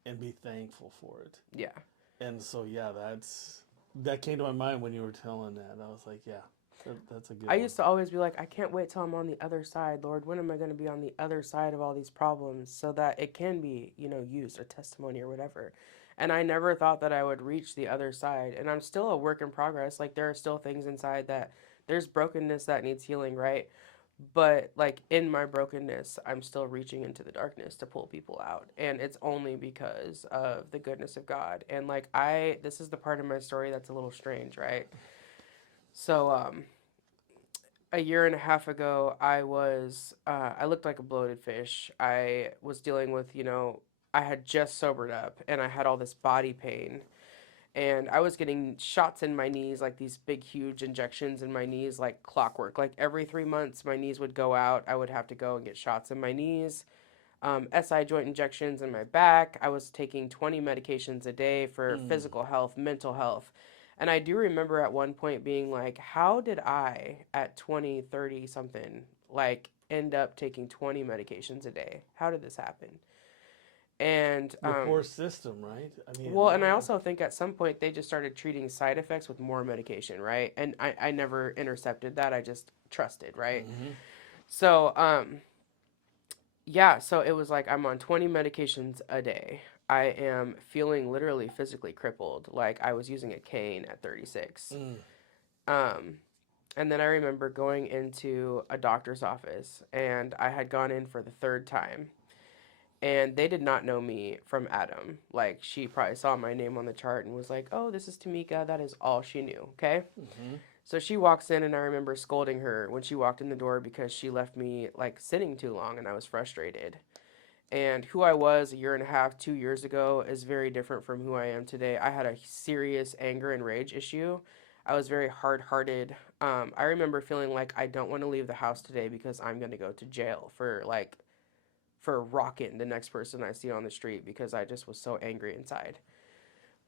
and be thankful for it. Yeah. And so, yeah, that came to my mind when you were telling that. I was like, yeah, that's a good I one. used to always be like, I can't wait till I'm on the other side, Lord. When am I going to be on the other side of all these problems so that it can be, used, a testimony or whatever. And I never thought that I would reach the other side. And I'm still a work in progress. Like, there are still things inside that there's brokenness that needs healing, right? But like in my brokenness, I'm still reaching into the darkness to pull people out. And it's only because of the goodness of God. And like this is the part of my story that's a little strange, right? So a year and a half ago, I looked like a bloated fish. I was dealing with, I had just sobered up and I had all this body pain and I was getting shots in my knees, like these big, huge injections in my knees, like clockwork. Like every 3 months, my knees would go out. I would have to go and get shots in my knees, SI joint injections in my back. I was taking 20 medications a day for physical health, mental health. And I do remember at one point being like, how did I, at 20, 30 something, like end up taking 20 medications a day? How did this happen? And Your poor system, right? I mean, well, and I also think at some point they just started treating side effects with more medication, right? And I never intercepted that. I just trusted, right? So, yeah, so it was like I'm on 20 medications a day. I am feeling literally physically crippled, like I was using a cane at 36. Um, and then I remember going into a doctor's office, and I had gone in for the third time. And they did not know me from Adam. Like, she probably saw my name on the chart and was like, oh, this is Tamika. That is all she knew, okay? So she walks in, and I remember scolding her when she walked in the door because she left me, like, sitting too long, and I was frustrated. And who I was a year and a half, 2 years ago is very different from who I am today. I had a serious anger and rage issue. I was very hard-hearted. I remember feeling like I don't want to leave the house today because I'm going to go to jail for rocking the next person I see on the street because I just was so angry inside.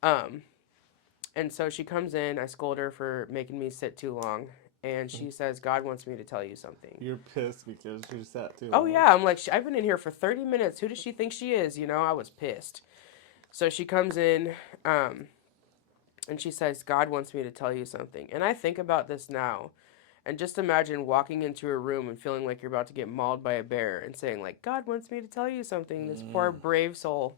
And so she comes in, I scold her for making me sit too long, and she says, God wants me to tell you something. You're pissed because you sat too long. Oh, yeah. I'm like, I've been in here for 30 minutes. Who does she think she is? I was pissed. So she comes in, and she says, God wants me to tell you something. And I think about this now. And just imagine walking into a room and feeling like you're about to get mauled by a bear and saying, like, God wants me to tell you something, this poor brave soul.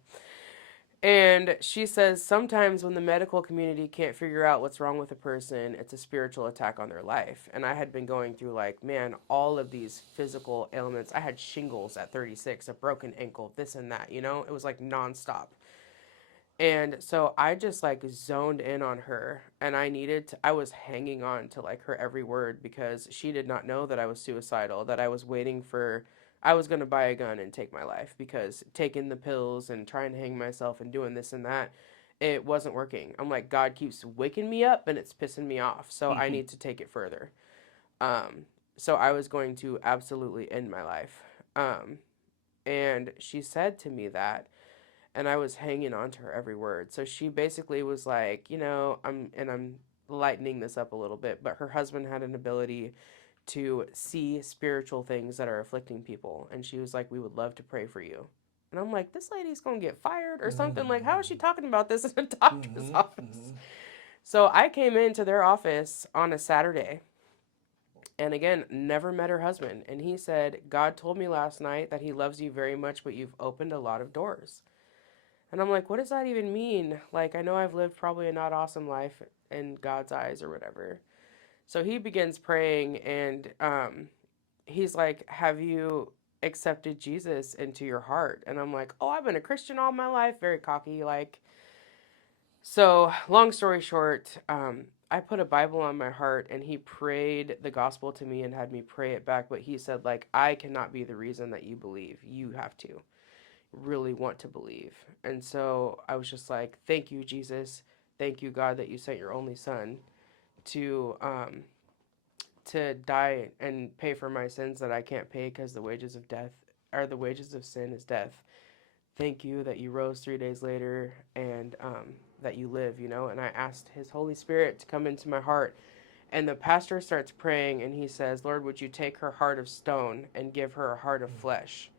And she says, sometimes when the medical community can't figure out what's wrong with a person, it's a spiritual attack on their life. And I had been going through, like, man, all of these physical ailments. I had shingles at 36, a broken ankle, this and that, It was like nonstop. And so I just like zoned in on her and I was hanging on to like her every word because she did not know that I was suicidal, that I was I was going to buy a gun and take my life because taking the pills and trying to hang myself and doing this and that, it wasn't working. I'm like, God keeps waking me up and it's pissing me off. So I need to take it further. So I was going to absolutely end my life. And she said to me that, and I was hanging on to her every word. So she basically was like, I'm lightening this up a little bit, but her husband had an ability to see spiritual things that are afflicting people. And she was like, we would love to pray for you. And I'm like, this lady's going to get fired or something. Like, how is she talking about this in a doctor's office? So I came into their office on a Saturday and again, never met her husband. And he said, God told me last night that he loves you very much, but you've opened a lot of doors. And I'm like, what does that even mean? Like, I know I've lived probably a not awesome life in God's eyes or whatever. So he begins praying and he's like, have you accepted Jesus into your heart? And I'm like, oh, I've been a Christian all my life, very cocky, like. So, long story short, I put a Bible on my heart and he prayed the gospel to me and had me pray it back. But he said, like, I cannot be the reason that you believe. You have to really want to believe. And so I was just like, thank you, Jesus. Thank you, God, that you sent your only son to die and pay for my sins that I can't pay because the wages of death or the wages of sin is death. Thank you that you rose 3 days later and that you live, And I asked his Holy Spirit to come into my heart. And the pastor starts praying and he says, Lord, would you take her heart of stone and give her a heart of flesh?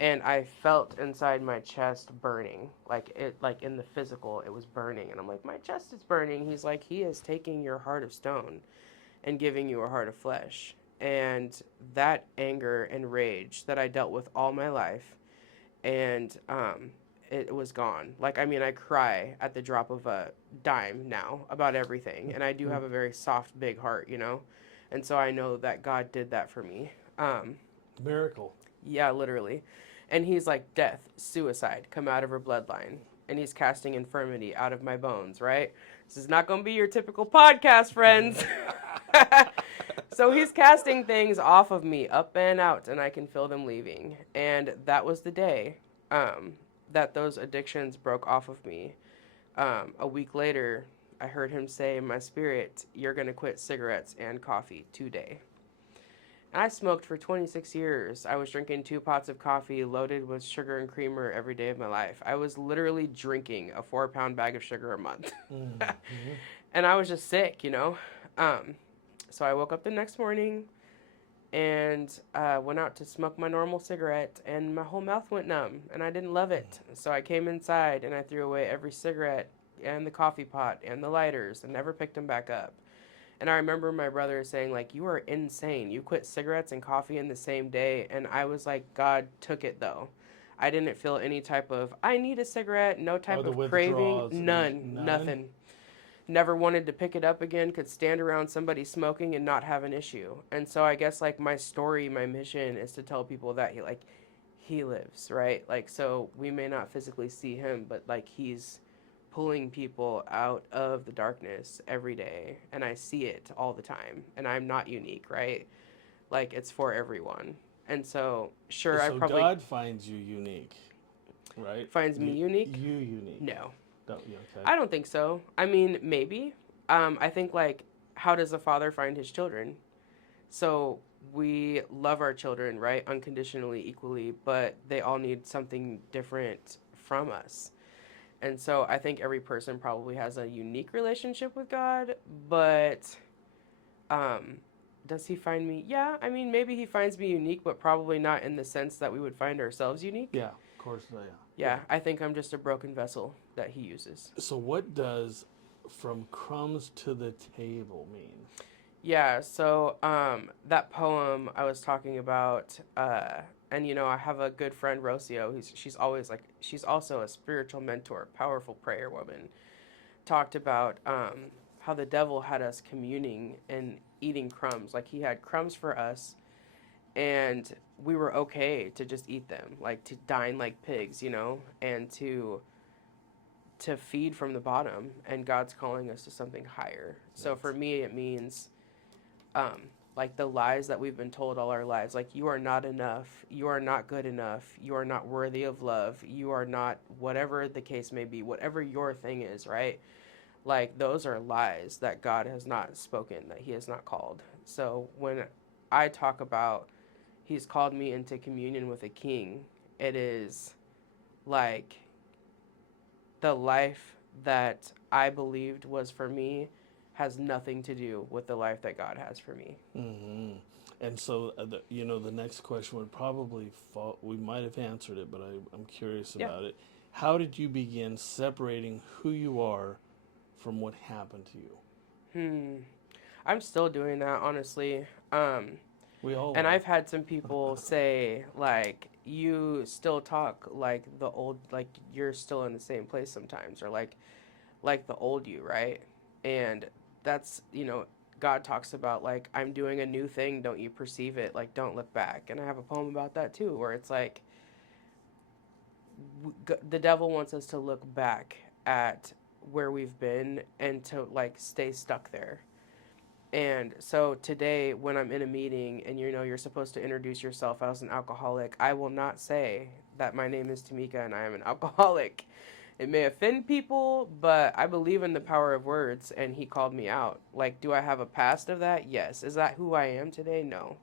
And I felt inside my chest burning, like in the physical, it was burning. And I'm like, my chest is burning. He's like, he is taking your heart of stone and giving you a heart of flesh. And that anger and rage that I dealt with all my life, and it was gone. Like, I mean, I cry at the drop of a dime now about everything. And I do have a very soft, big heart, And so I know that God did that for me. Miracle. Yeah, literally. And he's like, death, suicide, come out of her bloodline. And he's casting infirmity out of my bones, right? This is not going to be your typical podcast, friends. So he's casting things off of me, up and out, and I can feel them leaving. And that was the day that those addictions broke off of me. A week later, I heard him say in my spirit, you're going to quit cigarettes and coffee today. I smoked for 26 years. I was drinking 2 pots of coffee loaded with sugar and creamer every day of my life. I was literally drinking a 4-pound bag of sugar a month. And I was just sick, So I woke up the next morning and went out to smoke my normal cigarette, and my whole mouth went numb, and I didn't love it. So I came inside and I threw away every cigarette and the coffee pot and the lighters and never picked them back up. And I remember my brother saying, like, you are insane. You quit cigarettes and coffee in the same day. And I was like, God took it, though. I didn't feel any type of, I need a cigarette, no type of craving, none, nothing. Never wanted to pick it up again, could stand around somebody smoking and not have an issue. And so I guess, like, my story, my mission is to tell people that, he lives, right? Like, so we may not physically see him, but, like, he's pulling people out of the darkness every day, and I see it all the time, and I'm not unique, right? Like, it's for everyone. And so, sure, I So probably God finds you unique, right? finds me unique. You unique. No, Don't you? Okay. I don't think so. I mean, maybe. I think, like, how does a father find his children? So we love our children, right, unconditionally, equally, but they all need something different from us. And so I think every person probably has a unique relationship with God, but does he find me? Yeah, I mean, maybe he finds me unique, but probably not in the sense that we would find ourselves unique. Yeah, of course. Yeah, I think I'm just a broken vessel that he uses. So what does from crumbs to the table mean? Yeah, so that poem I was talking about, and I have a good friend, Rocio. She's always like, she's also a spiritual mentor, powerful prayer woman. Talked about how the devil had us communing and eating crumbs. Like, he had crumbs for us, and we were okay to just eat them, like to dine like pigs, and to feed from the bottom. And God's calling us to something higher. So for me, it means like the lies that we've been told all our lives, like, you are not enough, you are not good enough, you are not worthy of love, you are not, whatever the case may be, whatever your thing is, right? Like, those are lies that God has not spoken, that he has not called. So when I talk about he's called me into communion with a king, it is like the life that I believed was for me has nothing to do with the life that God has for me. Mm-hmm. And so, the next question would probably fall. We might have answered it, but I'm curious Yeah. about it. How did you begin separating who you are from what happened to you? I'm still doing that, honestly. We all And are. I've had some people say, like, you still talk like the old, like you're still in the same place sometimes, or like the old you, right? And that's, God talks about, like, I'm doing a new thing, don't you perceive it? Like, don't look back. And I have a poem about that too, where it's like, the devil wants us to look back at where we've been and to, like, stay stuck there. And so today, when I'm in a meeting and you're supposed to introduce yourself as an alcoholic, I will not say that my name is Tamika and I am an alcoholic. It may offend people, but I believe in the power of words, and he called me out. Like, do I have a past of that? Yes. Is that who I am today? No.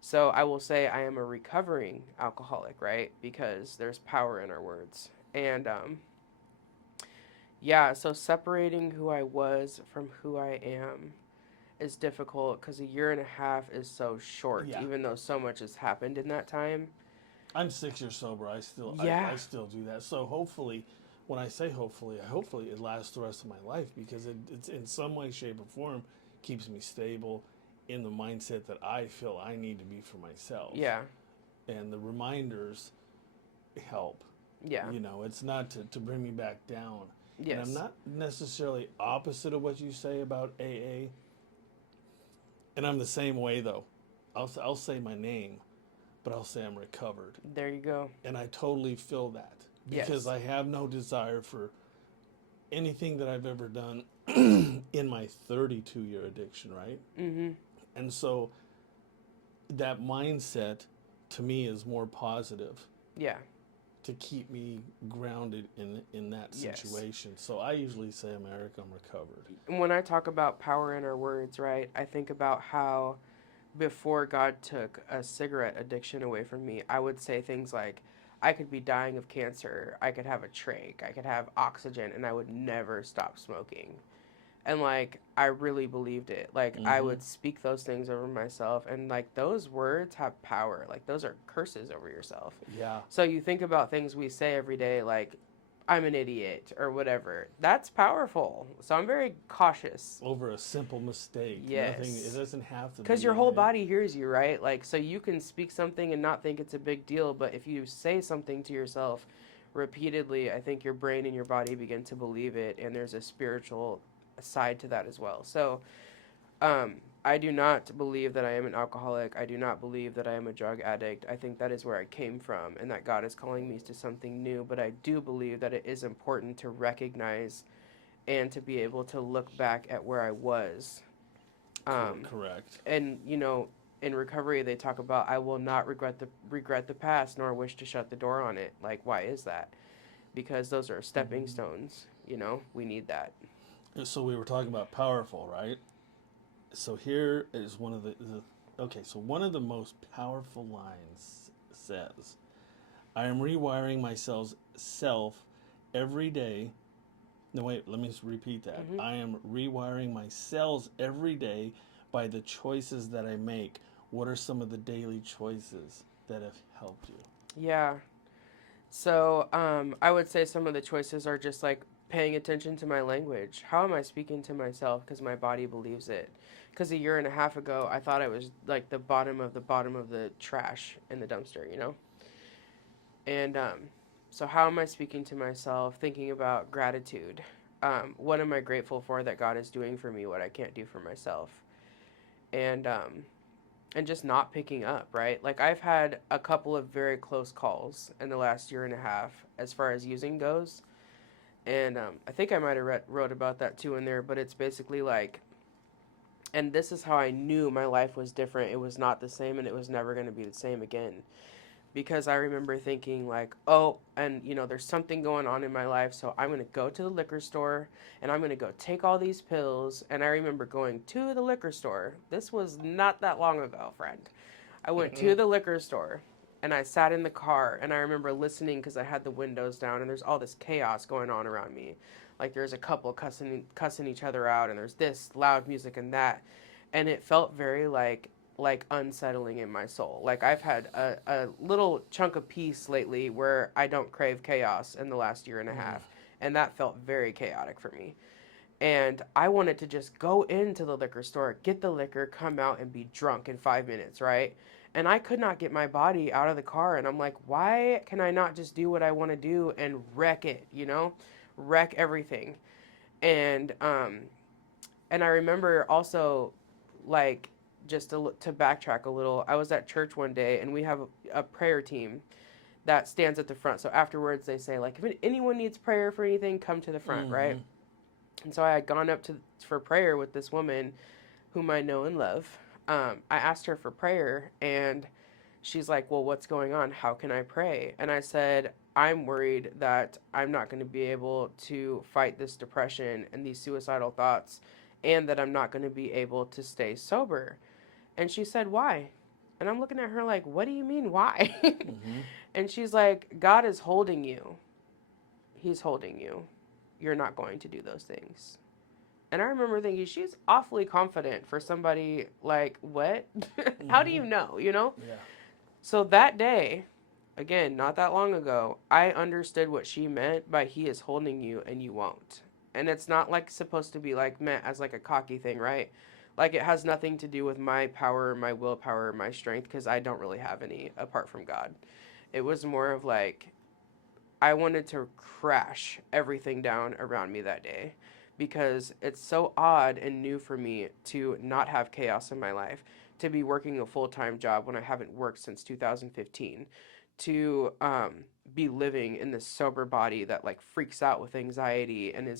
So I will say I am a recovering alcoholic, right? Because there's power in our words. And yeah, so separating who I was from who I am is difficult because a year and a half is so short, Yeah. even though so much has happened in that time. I'm 6 years sober. I still Yeah. I still do that. So hopefully, when I say hopefully it lasts the rest of my life because it's in some way, shape, or form keeps me stable in the mindset that I feel I need to be for myself. Yeah. And the reminders help. Yeah. It's not to bring me back down. And I'm Yes. not necessarily opposite of what you say about AA. And I'm the same way though. I'll say my name, but I'll say I'm recovered. There you go. And I totally feel that because Yes. I have no desire for anything that I've ever done in my 32-year addiction, right? Mm-hmm. And so that mindset to me is more positive Yeah. to keep me grounded in that Yes. situation. So I usually say, America, I'm recovered. And when I talk about power in our words, right, I think about how before God took a cigarette addiction away from me, I would say things like, I could be dying of cancer, I could have a trach, I could have oxygen, and I would never stop smoking. And like, I really believed it. Like, I Mm-hmm. would speak those things over myself, and like, those words have power. Like, those are curses over yourself. Yeah. So you think about things we say every day, like, I'm an idiot or whatever. That's powerful. So I'm very cautious. Over a simple mistake. Nothing. It Yes. doesn't have to Because be, your whole right? body hears you, right? Like, so you can speak something and not think it's a big deal, but if you say something to yourself repeatedly, I think your brain and your body begin to believe it, and there's a spiritual side to that as well. So, I do not believe that I am an alcoholic. I do not believe that I am a drug addict. I think that is where I came from, and that God is calling me to something new. But I do believe that it is important to recognize and to be able to look back at where I was. Correct. And in recovery they talk about, I will not regret the past nor wish to shut the door on it. Like, why is that? Because those are stepping stones. We need that. So we were talking about powerful, right? So here is one of the okay. So one of the most powerful lines says, "I am rewiring myself every day." No, wait. Let me just repeat that. Hmm. I am rewiring my cells every day by the choices that I make. What are some of the daily choices that have helped you? Yeah. So I would say some of the choices are just like paying attention to my language. How am I speaking to myself? Because my body believes it. Because a year and a half ago, I thought I was like the bottom of the trash in the dumpster. And so, how am I speaking to myself? Thinking about gratitude. What am I grateful for that God is doing for me? What I can't do for myself, and just not picking up. Right? Like, I've had a couple of very close calls in the last year and a half as far as using goes, and I think I might have wrote about that too in there. But it's basically like, and this is how I knew my life was different. It was not the same, and it was never going to be the same again. Because I remember thinking like, oh, and there's something going on in my life, so I'm going to go to the liquor store and I'm going to go take all these pills. And I remember going to the liquor store. This was not that long ago, friend. I went to the liquor store and I sat in the car, and I remember listening because I had the windows down, and there's all this chaos going on around me. Like there's a couple cussing each other out, and there's this loud music and that, and it felt very like unsettling in my soul. Like I've had a little chunk of peace lately where I don't crave chaos in the last year and a half, and that felt very chaotic for me. And I wanted to just go into the liquor store, get the liquor, come out and be drunk in 5 minutes, right? And I could not get my body out of the car. And I'm like, why can I not just do what I want to do and wreck it, wreck everything? And, um, and I remember also, like, just to backtrack a little, I was at church one day and we have a prayer team that stands at the front. So afterwards they say, like, if anyone needs prayer for anything, come to the front, right? And so I had gone up for prayer with this woman whom I know and love. I asked her for prayer, and she's like, well, what's going on? How can I pray? And I said, I'm worried that I'm not going to be able to fight this depression and these suicidal thoughts, and that I'm not going to be able to stay sober. And she said, why? And I'm looking at her like, what do you mean, why? And she's like, God is holding you. He's holding you. You're not going to do those things. And I remember thinking, she's awfully confident for somebody like, what? How do you know, Yeah. So that day, again, not that long ago, I understood what she meant by he is holding you and you won't. And it's not like supposed to be like meant as like a cocky thing, right? Like it has nothing to do with my power, my willpower, my strength, because I don't really have any apart from God. It was more of like, I wanted to crash everything down around me that day because it's so odd and new for me to not have chaos in my life, to be working a full-time job when I haven't worked since 2015, to be living in this sober body that like freaks out with anxiety and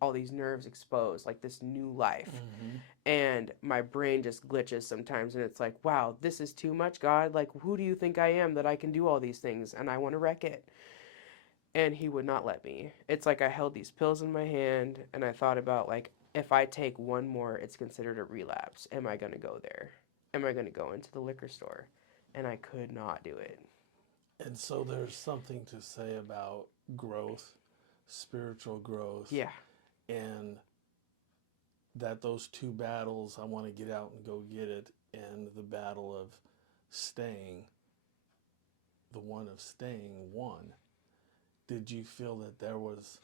all these nerves exposed, like this new life. And my brain just glitches sometimes, and it's like, wow, this is too much, God. Like, who do you think I am that I can do all these things? And I want to wreck it. And he would not let me. It's like I held these pills in my hand and I thought about like, if I take one more, it's considered a relapse. Am I going to go there? Am I going to go into the liquor store? And I could not do it. And so there's something to say about growth, spiritual growth. Yeah. And that those two battles, I want to get out and go get it, and the battle of staying, the one of staying won. Did you feel that there was,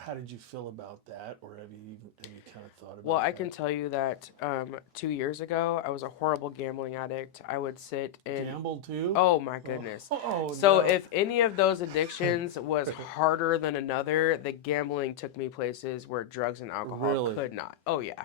how did you feel about that? Or have you kind of thought about Well, I that? can tell you that 2 years ago, I was a horrible gambling addict. I would sit and Gamble too? Oh my goodness. Oh, So no. if any of those addictions was harder than another, the gambling took me places where drugs and alcohol Really? could not. Oh yeah.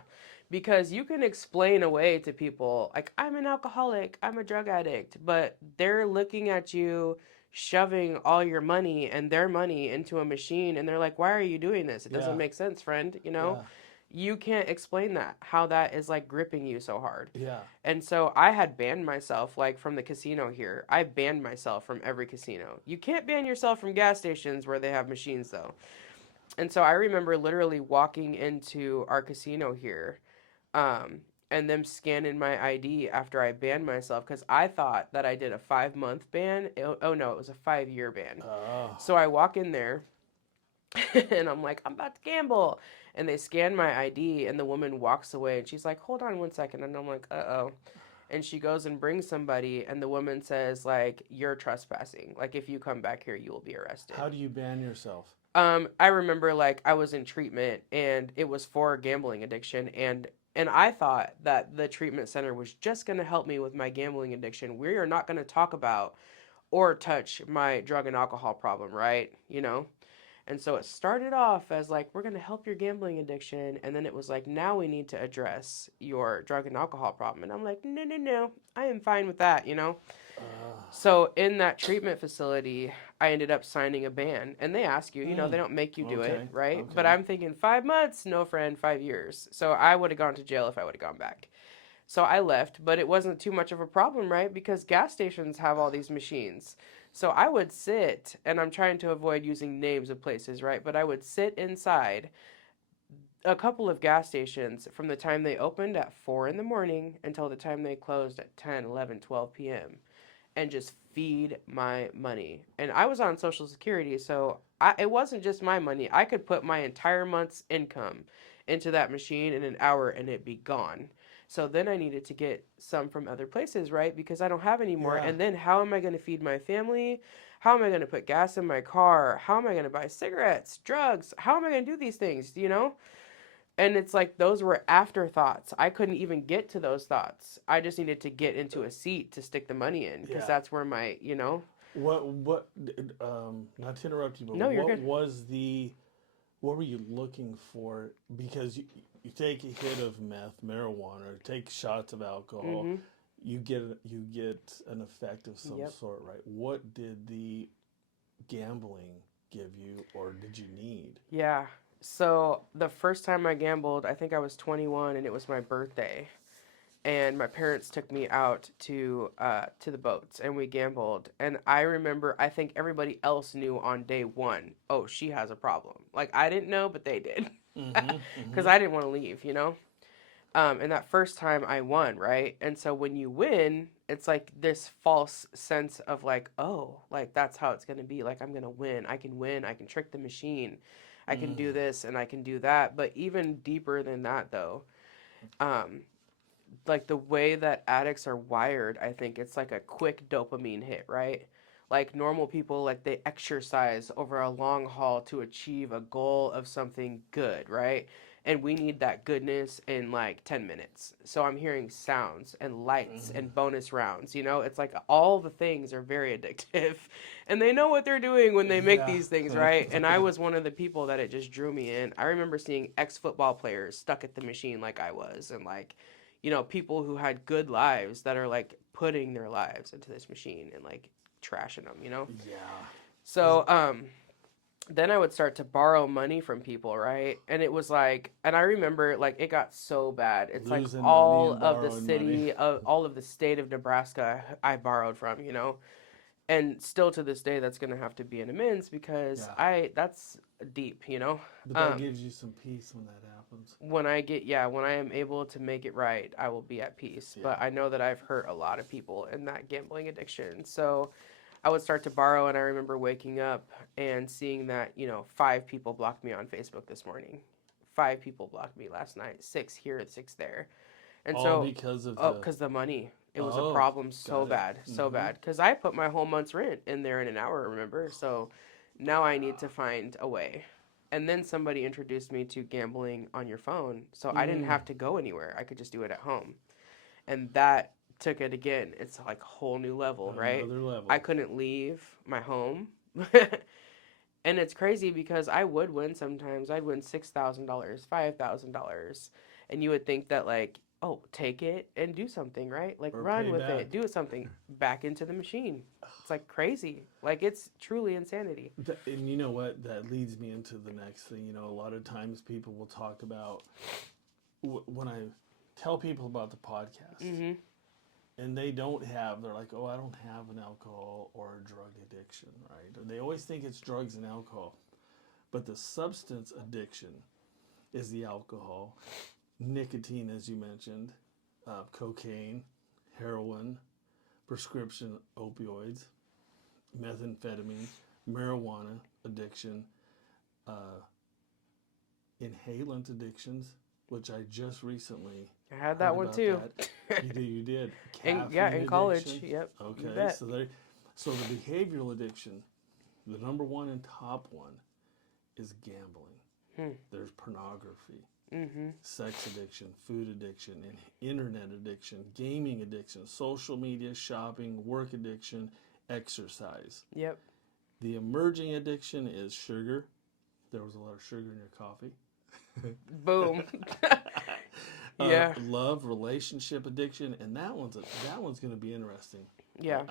Because you can explain away to people like, I'm an alcoholic, I'm a drug addict, but they're looking at you shoving all your money and their money into a machine, and they're like, why are you doing this? It doesn't Yeah. make sense, friend, Yeah. You can't explain that, how that is like gripping you so hard. Yeah. And so I had banned myself, like from the casino here. I banned myself from every casino. You can't ban yourself from gas stations where they have machines, though. And so I remember literally walking into our casino here, um, and them scanning my ID after I banned myself because I thought that I did a 5-month ban. Oh no, it was a 5-year ban. Oh. So I walk in there and I'm like, I'm about to gamble. And they scan my ID, and the woman walks away, and she's like, hold on 1 second. And I'm like, uh-oh. And she goes and brings somebody, and the woman says, like, you're trespassing. Like, if you come back here, you will be arrested. How do you ban yourself? I remember, like, I was in treatment, and it was for gambling addiction, and I thought that the treatment center was just going to help me with my gambling addiction. We are not going to talk about or touch my drug and alcohol problem, right? And so it started off as like, we're going to help your gambling addiction. And then it was like, now we need to address your drug and alcohol problem. And I'm like, no, no, no, I am fine with that. So in that treatment facility, I ended up signing a ban. And they ask you, they don't make you do it, right? Okay. But I'm thinking 5 months, no friend, 5 years. So I would have gone to jail if I would have gone back. So I left, but it wasn't too much of a problem, right? Because gas stations have all these machines. So I would sit, and I'm trying to avoid using names of places, right? But I would sit inside a couple of gas stations from the time they opened at 4 in the morning until the time they closed at 10, 11, 12 p.m. and just feed my money. And I was on Social Security, so it wasn't just my money. I could put my entire month's income into that machine in an hour and it'd be gone. So then I needed to get some from other places, right? Because I don't have any more. Yeah. And then how am I going to feed my family? How am I going to put gas in my car? How am I going to buy cigarettes, drugs? How am I going to do these things, you know? And it's like those were afterthoughts. I couldn't even get to those thoughts. I just needed to get into a seat to stick the money in because Yeah. that's where my, you know. What not to interrupt you, but No, you're what good. was what were you looking for? Because you take a hit of meth, marijuana, or take shots of alcohol, Mm-hmm. you get an effect of some Yep. sort, right? What did the gambling give you, or did you need? Yeah. So the first time I gambled, I think I was 21 and it was my birthday. And my parents took me out to the boats and we gambled. And I remember, I think everybody else knew on day one, oh, she has a problem. Like I didn't know, but they did. Mm-hmm. Because Mm-hmm. I didn't want to leave, you know? And that first time I won, right? And so when you win, it's like this false sense of like, oh, like that's how it's going to be. Like I'm going to win. I can trick the machine. I can do Mm. this and I can do that. But even deeper than that, though, um, like the way that addicts are wired, I think it's like a quick dopamine hit, right? Like normal people, like they exercise over a long haul to achieve a goal of something good, right? And we need that goodness in like 10 minutes. So I'm hearing sounds and lights Mm-hmm. and bonus rounds, you know? It's like all the things are very addictive and they know what they're doing when they make Yeah. these things, right? And I was one of the people that it just drew me in. I remember seeing ex-football players stuck at the machine like I was and like people who had good lives that are like putting their lives into this machine and like trashing them, you know? Yeah. So, then I would start to borrow money from people, right? And it was like, and I remember like it got so bad. It's like Losing money all and of the borrowing money. city, of all of the state of Nebraska, I borrowed from, and still to this day, that's gonna have to be an amends because Yeah. that's deep, you know. But that Um, gives you some peace when that happens. when I am able to make it right, I will be at peace. Yeah. But I know that I've hurt a lot of people in that gambling addiction. So I would start to borrow, and I remember waking up and seeing that, 5 people blocked me on Facebook this morning. 5 people blocked me last night. 6 here, 6 there. And All so, because of oh, the. because the money. It was a Oh, problem so got it. bad, so Mm-hmm. bad. Because I put my whole month's rent in there in an hour, remember? So now I need to find a way. And then somebody introduced me to gambling on your phone. So I didn't Mm, have to go anywhere. I could just do it at home. And that took it again. It's like a whole new level, right? another I level. couldn't leave my home. And it's crazy because I would win sometimes. I'd win $6,000, $5,000. And you would think that, like, oh, take it and do something, right? Like, Or run pay with back. it, do something back into the machine. It's like crazy. Like, it's truly insanity. And you know what? That leads me into the next thing. You know, a lot of times people will talk about when I tell people about the podcast Mm-hmm. and they don't have, they're like, oh, I don't have an alcohol or a drug addiction, right? Or they always think it's drugs and alcohol. But the substance addiction is the alcohol, nicotine, as you mentioned, cocaine, heroin, prescription opioids, methamphetamine, marijuana addiction, uh, inhalant addictions, which I just recently I had that heard one about too. that. You did. And Caffeine yeah, in college. addiction. Yep. You Okay, bet. so the behavioral addiction, the number one and top one is gambling. Hmm. There's pornography, Mm-hmm. sex addiction, food addiction, and internet addiction, gaming addiction, social media, shopping, work addiction, exercise. Yep. The emerging addiction is sugar. There was a lot of sugar in your coffee. Boom. Yeah. Love, relationship addiction, and that one's going to be interesting. Yeah.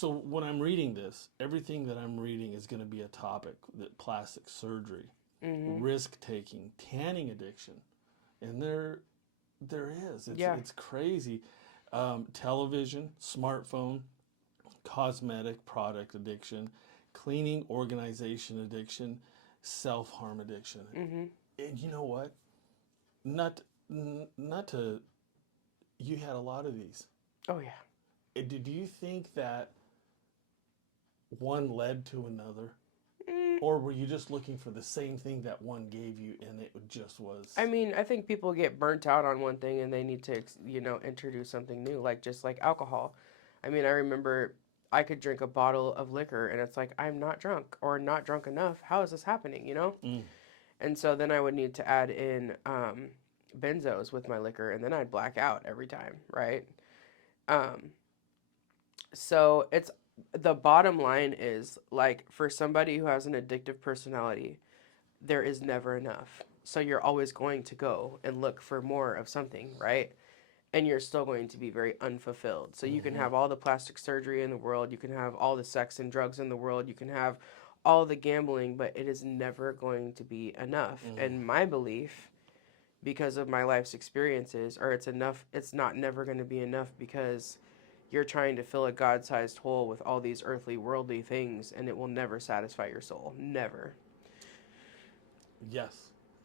When I'm reading this, everything that I'm reading is going to be a topic: that plastic surgery, Mm-hmm. risk taking, tanning addiction, and there is. Yeah. It's crazy. Television, smartphone, cosmetic product addiction, cleaning organization addiction, self harm addiction. Mm-hmm. And you know what? Not to, you had a lot of these. Oh yeah. Did you think that one led to another? Mm, Or were you just looking for the same thing that one gave you and it just was? I mean, I think people get burnt out on one thing and they need to, introduce something new, like just like alcohol. I mean, I remember I could drink a bottle of liquor and it's like, I'm not drunk or not drunk enough. How is this happening, Mm. And so then I would need to add in benzos with my liquor and then I'd black out every time, right? Um, so it's the bottom line is like for somebody who has an addictive personality, there is never enough. So you're always going to go and look for more of something, right? And you're still going to be very unfulfilled. So you can Mm-hmm. have all the plastic surgery in the world, you can have all the sex and drugs in the world, you can have all the gambling, but it is never going to be enough. Mm. And my belief, because of my life's experiences, or it's enough, it's not never going to be enough because you're trying to fill a God-sized hole with all these earthly, worldly things, and it will never satisfy your soul. Never. Yes.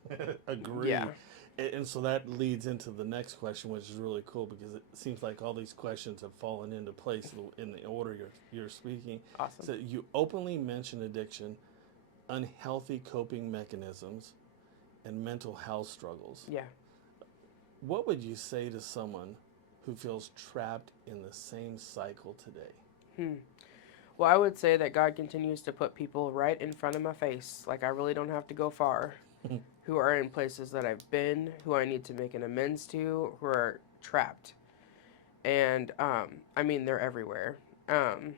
Yeah. Agree. And so that leads into the next question, which is really cool because it seems like all these questions have fallen into place in the order you're speaking. Awesome. So you openly mention addiction, unhealthy coping mechanisms, and mental health struggles. Yeah. What would you say to someone who feels trapped in the same cycle today? Hmm. Well, I would say that God continues to put people right in front of my face. Like, I really don't have to go far. Who are in places that I've been, who I need to make an amends to, who are trapped. And, I mean, they're everywhere. Um,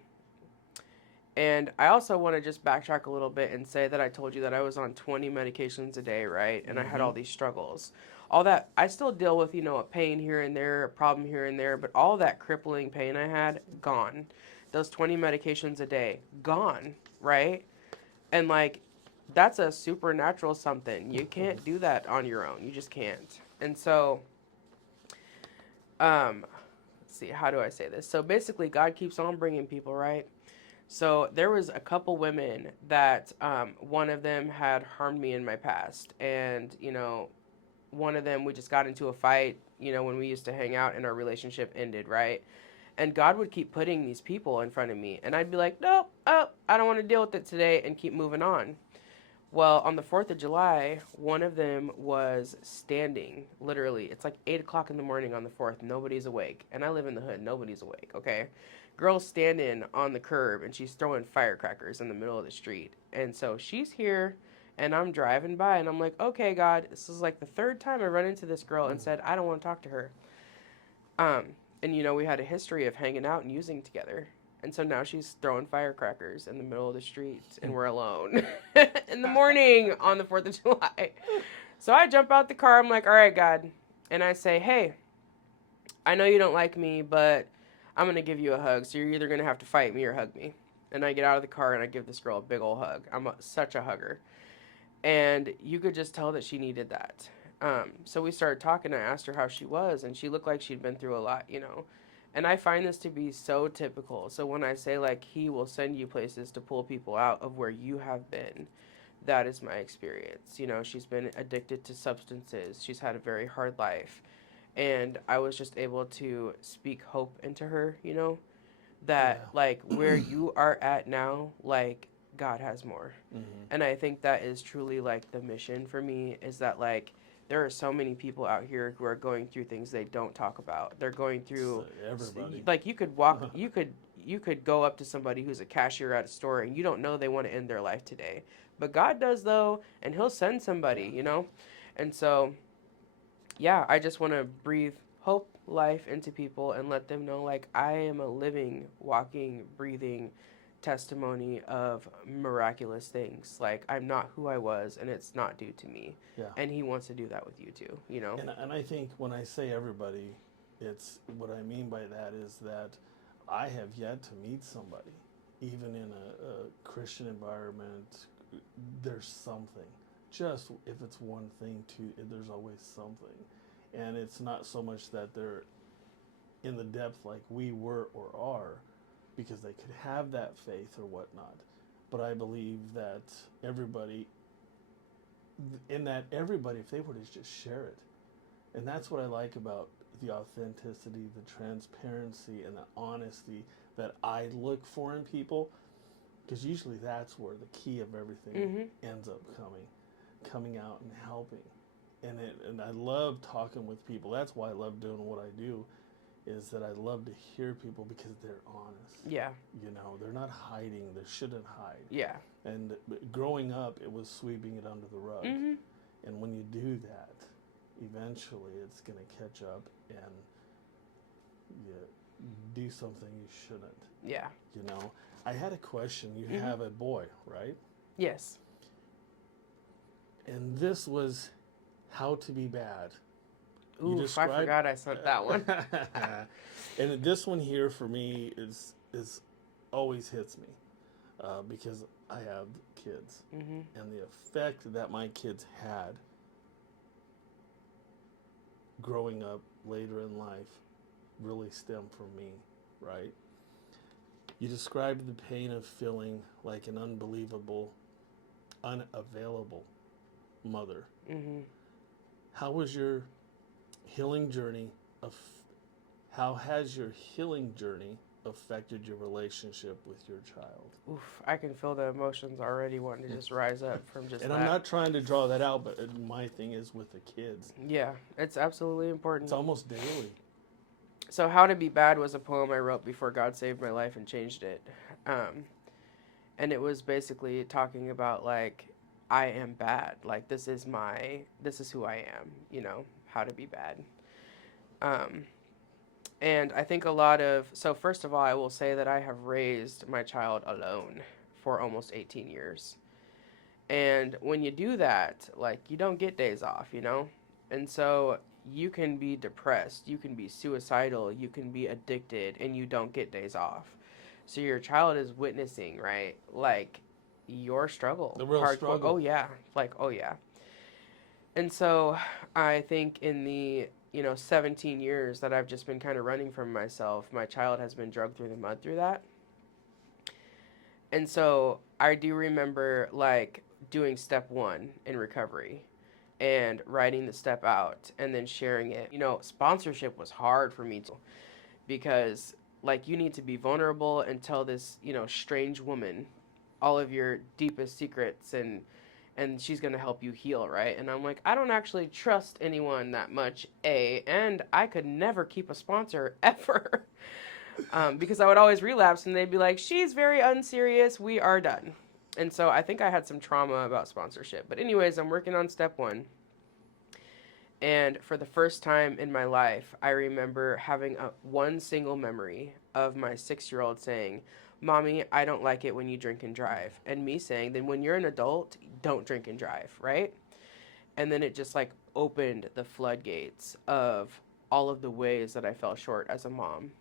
and I also want to just backtrack a little bit and say that I told you that I was on 20 medications a day, right? And I had Mm-hmm. all these struggles. All that, I still deal with, a pain here and there, a problem here and there, but all that crippling pain I had, gone. Those 20 medications a day, gone, right? And like, that's a supernatural something. You can't do that on your own. You just can't. And so, let's see, how do I say this? So basically, God keeps on bringing people, right? So there was a couple women that one of them had harmed me in my past, and one of them we just got into a fight. When we used to hang out, and our relationship ended, right? And God would keep putting these people in front of me, and I'd be like, nope, oh, I don't want to deal with it today, and keep moving on. Well, on the 4th of July, one of them was standing, literally. It's like 8 o'clock in the morning on the 4th. Nobody's awake. And I live in the hood. Nobody's awake, okay? Girl's standing on the curb, and she's throwing firecrackers in the middle of the street. And so she's here, and I'm driving by, and I'm like, okay, God, this is like the third time I run into this girl and said, I don't want to talk to her. Um, and we had a history of hanging out and using together. And so now she's throwing firecrackers in the middle of the street, and we're alone in the morning on the 4th of July. So I jump out the car. I'm like, all right, God. And I say, hey, I know you don't like me, but I'm going to give you a hug. So you're either going to have to fight me or hug me. And I get out of the car and I give this girl a big old hug. Such a hugger. And you could just tell that she needed that. So we started talking. I asked her how she was, and she looked like she'd been through a lot. And I find this to be so typical. So when I say, like, he will send you places to pull people out of where you have been, that is my experience. She's been addicted to substances, she's had a very hard life. And I was just able to speak hope into her, that, Yeah. like, where you are at now, like, God has more. Mm-hmm. And I think that is truly, like, the mission for me is that, like, there are so many people out here who are going through things they don't talk about. They're going through, Everybody. like, you could walk, you could go up to somebody who's a cashier at a store and you don't know they want to end their life today. But God does, though, and he'll send somebody. And so, yeah, I just want to breathe hope, life into people and let them know, like, I am a living, walking, breathing testimony of miraculous things. Like, I'm not who I was, and it's not due to me. Yeah. And he wants to do that with you too. And I think when I say everybody, it's what I mean by that is that I have yet to meet somebody, even in a Christian environment, there's something. Just if it's one thing, there's always something. And it's not so much that they're in the depth like we were or are, because they could have that faith or whatnot. But I believe that everybody in that everybody, if they were to just share it, and that's what I like about the authenticity, the transparency, and the honesty that I look for in people, because usually that's where the key of everything ends up coming out and helping. And I love talking with people. That's why I love doing what I do, is that I love to hear people because they're honest. Yeah. You know, they're not hiding. They shouldn't hide. Yeah. And growing up, it was sweeping it under the rug. And when you do that, eventually it's going to catch up and you do something you shouldn't. Yeah. You know, I had a question. You have a boy, right? Yes. And this was How to Be Bad. Ooh, I forgot I sent that one. And this one here for me is always hits me because I have kids, and the effect that my kids had growing up later in life really stemmed from me, right? You described the pain of feeling like an unbelievable, unavailable mother. How was your healing journey how has your healing journey affected your relationship with your child? Oof, I can feel the emotions already wanting to just rise up from just and that. I'm not trying to draw that out, but my thing is with the kids. Yeah, it's absolutely important. It's almost daily. So How to Be Bad was a poem I wrote before God saved my life and changed it. And it was basically talking about, like, I am bad. Like, this is who I am, you know, how to be bad. And I think so first of all, I will say that I have raised my child alone for almost 18 years. And when you do that, like, you don't get days off, you know? And so you can be depressed, you can be suicidal, you can be addicted, and you don't get days off. So your child is witnessing, right? Like, your struggle. The real struggle. Oh, yeah. Like, oh, yeah. And so I think in the 17 years that I've just been kind of running from myself, my child has been dragged through the mud through that. And so I do remember, like, doing step 1 in recovery and writing the step out and then sharing it. You know, sponsorship was hard for me too, because, like, you need to be vulnerable and tell this, strange woman all of your deepest secrets, and she's going to help you heal, right? And I'm like, I don't actually trust anyone that much, and I could never keep a sponsor ever. Because I would always relapse and they'd be like, she's very unserious, we are done. And so I think I had some trauma about sponsorship. But anyways, I'm working on step 1. And for the first time in my life, I remember having one single memory of my 6-year-old saying, Mommy, I don't like it when you drink and drive. And me saying, then when you're an adult, don't drink and drive, right? And then it just, like, opened the floodgates of all of the ways that I fell short as a mom,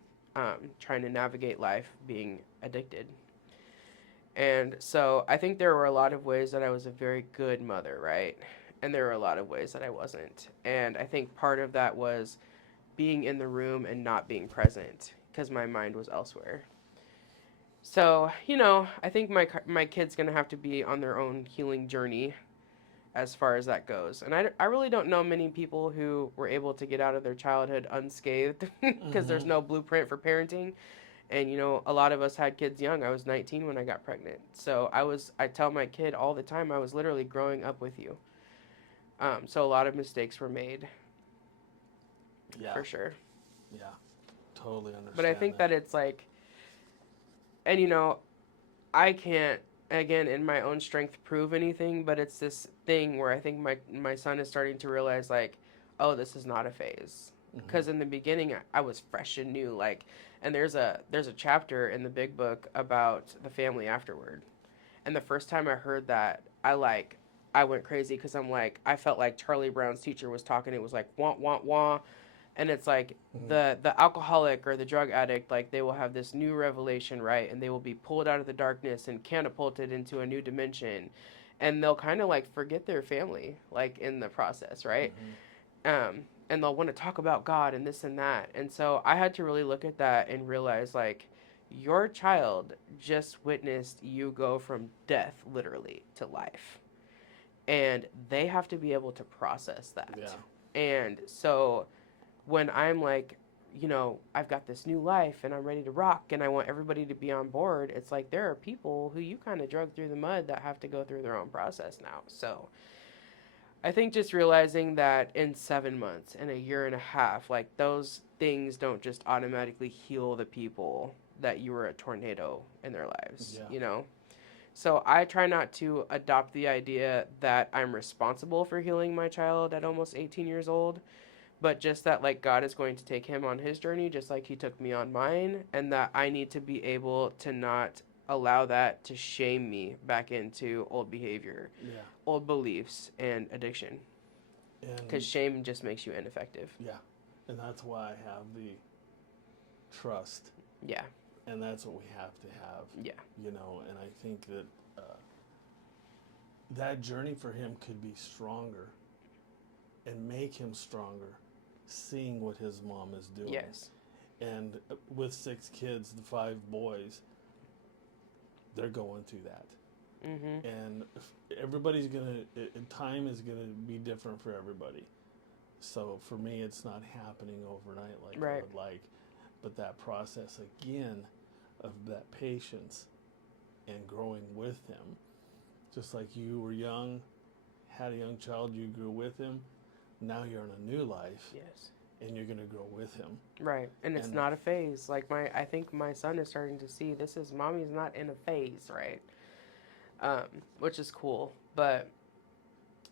trying to navigate life being addicted. And so I think there were a lot of ways that I was a very good mother, right? And there were a lot of ways that I wasn't. And I think part of that was being in the room and not being present because my mind was elsewhere. So, I think my kid's going to have to be on their own healing journey as far as that goes. And I really don't know many people who were able to get out of their childhood unscathed because there's no blueprint for parenting. And, a lot of us had kids young. I was 19 when I got pregnant. So I tell my kid all the time, I was literally growing up with you. So a lot of mistakes were made. Yeah. For sure. Yeah. Totally understand. But I think that it's like, and I can't, again, in my own strength, prove anything, but it's this thing where I think my son is starting to realize, like, oh, this is not a phase. Because in the beginning, I was fresh and new, like, and there's a chapter in the big book about the family afterward. And the first time I heard that, I went crazy because I'm like, I felt like Charlie Brown's teacher was talking. It was like, wah, wah, wah. And it's like the alcoholic or the drug addict, like, they will have this new revelation, right? And they will be pulled out of the darkness and catapulted into a new dimension. And they'll kind of, like, forget their family, like, in the process, right? And they'll want to talk about God and this and that. And so I had to really look at that and realize, like, your child just witnessed you go from death, literally, to life. and they have to be able to process that. Yeah. And so when I'm like, I've got this new life and I'm ready to rock and I want everybody to be on board, it's like there are people who you kind of drug through the mud that have to go through their own process now. So I think just realizing that in 7 months, in a year and a half, like those things don't just automatically heal the people that you were a tornado in their lives, Yeah. you know? So I try not to adopt the idea that I'm responsible for healing my child at almost 18 years old, but just that like God is going to take him on his journey just like he took me on mine, and that I need to be able to not allow that to shame me back into old behavior, Yeah. old beliefs, and addiction, because And shame just makes you ineffective. yeah. And that's why I have the trust. Yeah. And that's what we have to have. Yeah. And I think that that journey for him could be stronger and make him stronger seeing what his mom is doing. Yes. And with 6 kids, the 5 boys, they're going through that. Mm-hmm. And everybody's time is gonna be different for everybody. So for me, it's not happening overnight like I Right. would like, but that process again of that patience and growing with him, just like you were young, had a young child, you grew with him. Now you're in a new life, Yes. and you're gonna grow with him. Right. And it's And not a phase. Like I think my son is starting to see this is mommy's not in a phase, right? Which is cool. But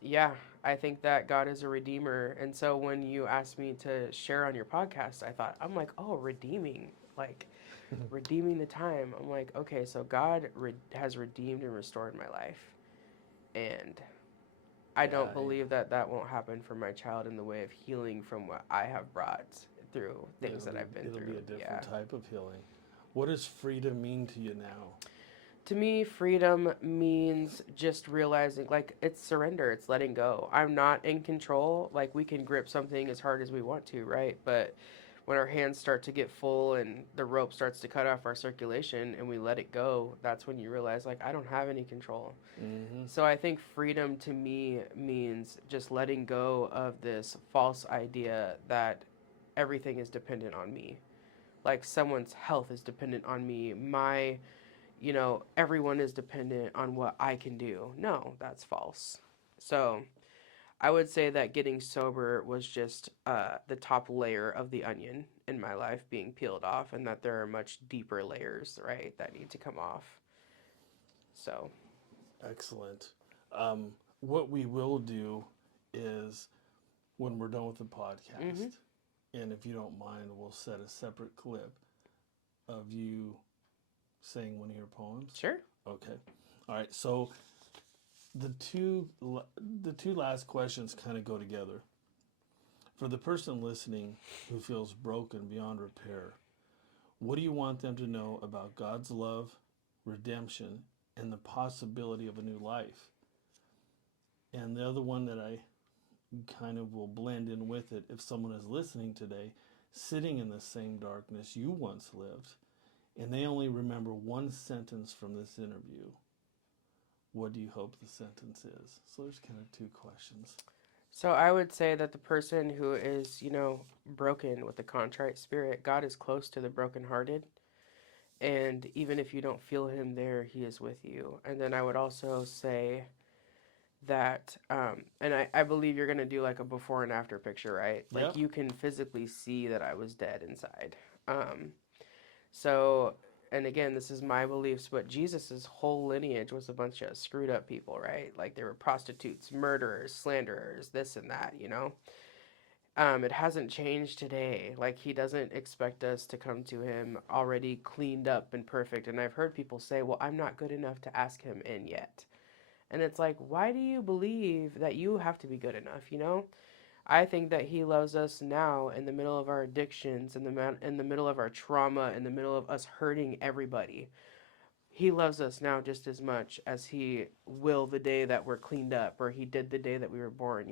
yeah, I think that God is a redeemer. And so when you asked me to share on your podcast, I'm like, oh, redeeming, like redeeming the time. I'm like, okay, so God has redeemed and restored my life. And I don't believe that that won't happen for my child in the way of healing from what I have brought through things that I've been it'll through. be a different type of healing. What does freedom mean to you now? To me, freedom means just realizing, like, it's surrender, it's letting go. I'm not in control. Like, we can grip something as hard as we want to, right? But when our hands start to get full and the rope starts to cut off our circulation and we let it go, that's when you realize, like, I don't have any control. Mm-hmm. So I think freedom to me means just letting go of this false idea that everything is dependent on me. Like, someone's health is dependent on me. Everyone is dependent on what I can do. No, that's false. So I would say that getting sober was just the top layer of the onion in my life being peeled off, and that there are much deeper layers, right, that need to come off. So, Excellent. What we will do is when we're done with the podcast, and if you don't mind, we'll set a separate clip of you saying one of your poems. sure. Okay. All right. So the two last questions kind of go together. For the person listening who feels broken beyond repair, what do you want them to know about God's love, redemption, and the possibility of a new life? And the other one that I kind of will blend in with it, if someone is listening today, sitting in the same darkness you once lived, and they only remember one sentence from this interview, what do you hope the sentence is? So there's kind of 2 questions. So I would say that the person who is, broken with a contrite spirit, God is close to the brokenhearted. And even if you don't feel him there, he is with you. And then I would also say that, and I believe you're going to do like a before and after picture, right? Like Yep. you can physically see that I was dead inside. So, and again, this is my beliefs, but Jesus's whole lineage was a bunch of screwed up people, right? Like they were prostitutes, murderers, slanderers, this and that. It hasn't changed today. Like he doesn't expect us to come to him already cleaned up and perfect. And I've heard people say, well, I'm not good enough to ask him in yet. And it's like, why do you believe that you have to be good enough? I think that he loves us now in the middle of our addictions, in the middle of our trauma, in the middle of us hurting everybody. He loves us now just as much as he will the day that we're cleaned up, or he did the day that we were born.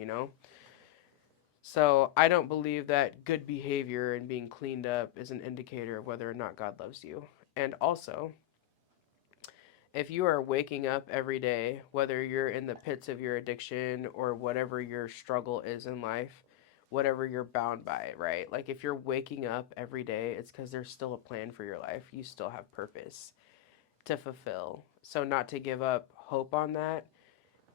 So I don't believe that good behavior and being cleaned up is an indicator of whether or not God loves you. And also, if you are waking up every day, whether you're in the pits of your addiction or whatever your struggle is in life, whatever you're bound by, right? Like if you're waking up every day, it's because there's still a plan for your life. You still have purpose to fulfill. So not to give up hope on that,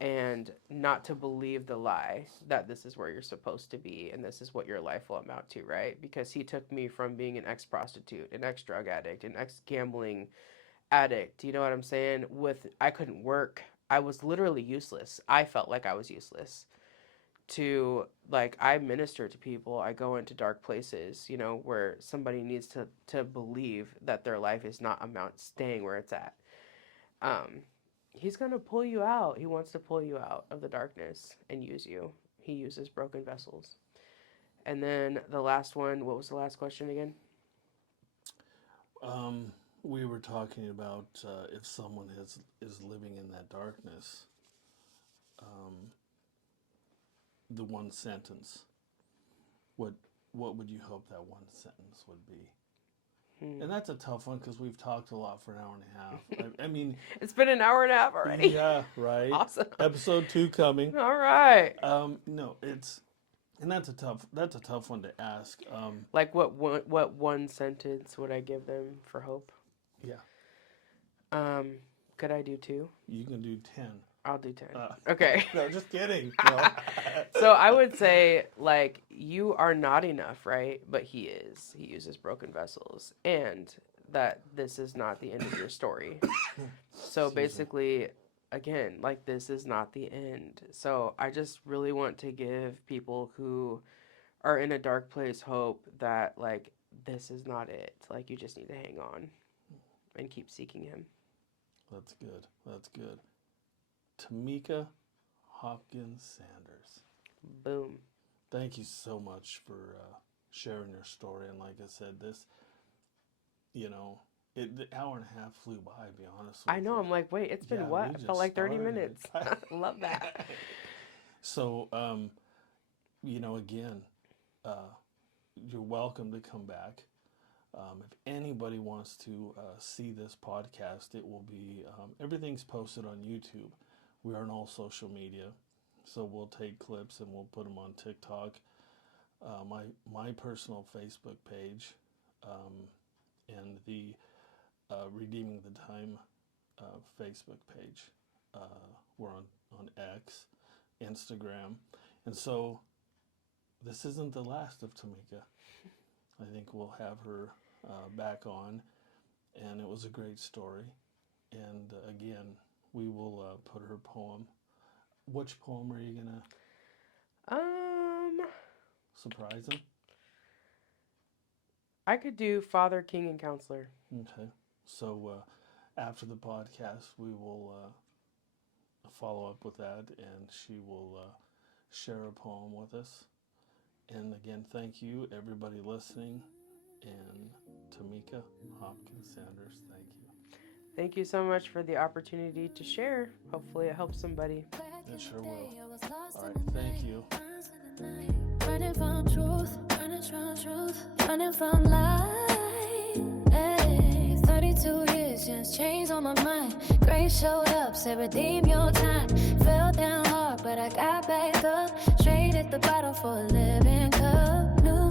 and not to believe the lie that this is where you're supposed to be and this is what your life will amount to, right? Because he took me from being an ex-prostitute, an ex-drug addict, an ex-gambling addict, you know what I'm saying? I couldn't work. I was literally useless. I felt like I was useless. To like, I minister to people. I go into dark places, you know, where somebody needs to believe that their life is not staying where it's at. He's going to pull you out. He wants to pull you out of the darkness and use you. He uses broken vessels. And then the last one, what was the last question again? We were talking about if someone is living in that darkness, the one sentence. What would you hope that one sentence would be? And that's a tough one because we've talked a lot for an hour and a half. I mean, it's been an hour and a half already. Yeah, right. Awesome. Episode 2 coming. All right. No, that's a tough one to ask. Like what one sentence would I give them for hope? Yeah. Could I do 2? You can do 10. I'll do 10. Okay. No, just kidding. No. So I would say, like, you are not enough, right? But he is. He uses broken vessels. And that this is not the end of your story. So basically, again, like, this is not the end. So I just really want to give people who are in a dark place hope that, like, this is not it. Like, you just need to hang on and keep seeking him. That's good. That's good. Tamika Hopkins-Sanders. Boom. Thank you so much for sharing your story. And like I said, this, you know, the hour and a half flew by, to be honest with you. I know. I'm like, wait, it's been what? It felt like 30 minutes. Love that. So, you know, again, you're welcome to come back. If anybody wants to see this podcast, it will be, everything's posted on YouTube. We are on all social media, so we'll take clips and we'll put them on TikTok, my personal Facebook page, and the Redeeming the Time Facebook page. We're on X, Instagram, and so this isn't the last of Tamika. I think we'll have her back on, and it was a great story. And again, we will put her poem. Which poem are you gonna surprise him? I could do Father, King, and Counselor. Okay. So after the podcast, we will follow up with that, and she will share a poem with us. And again, thank you, everybody listening. And Tamika Hopkins-Sanders, thank you. Thank you so much for the opportunity to share. Hopefully it helps somebody. It sure will. All right, thank you. Running from truth, running from lies. Hey, 32 years, just chains on my mind. Grace showed up, said redeem your time. Fell down hard, but I got back up. Straight at the bottom for a living cup. New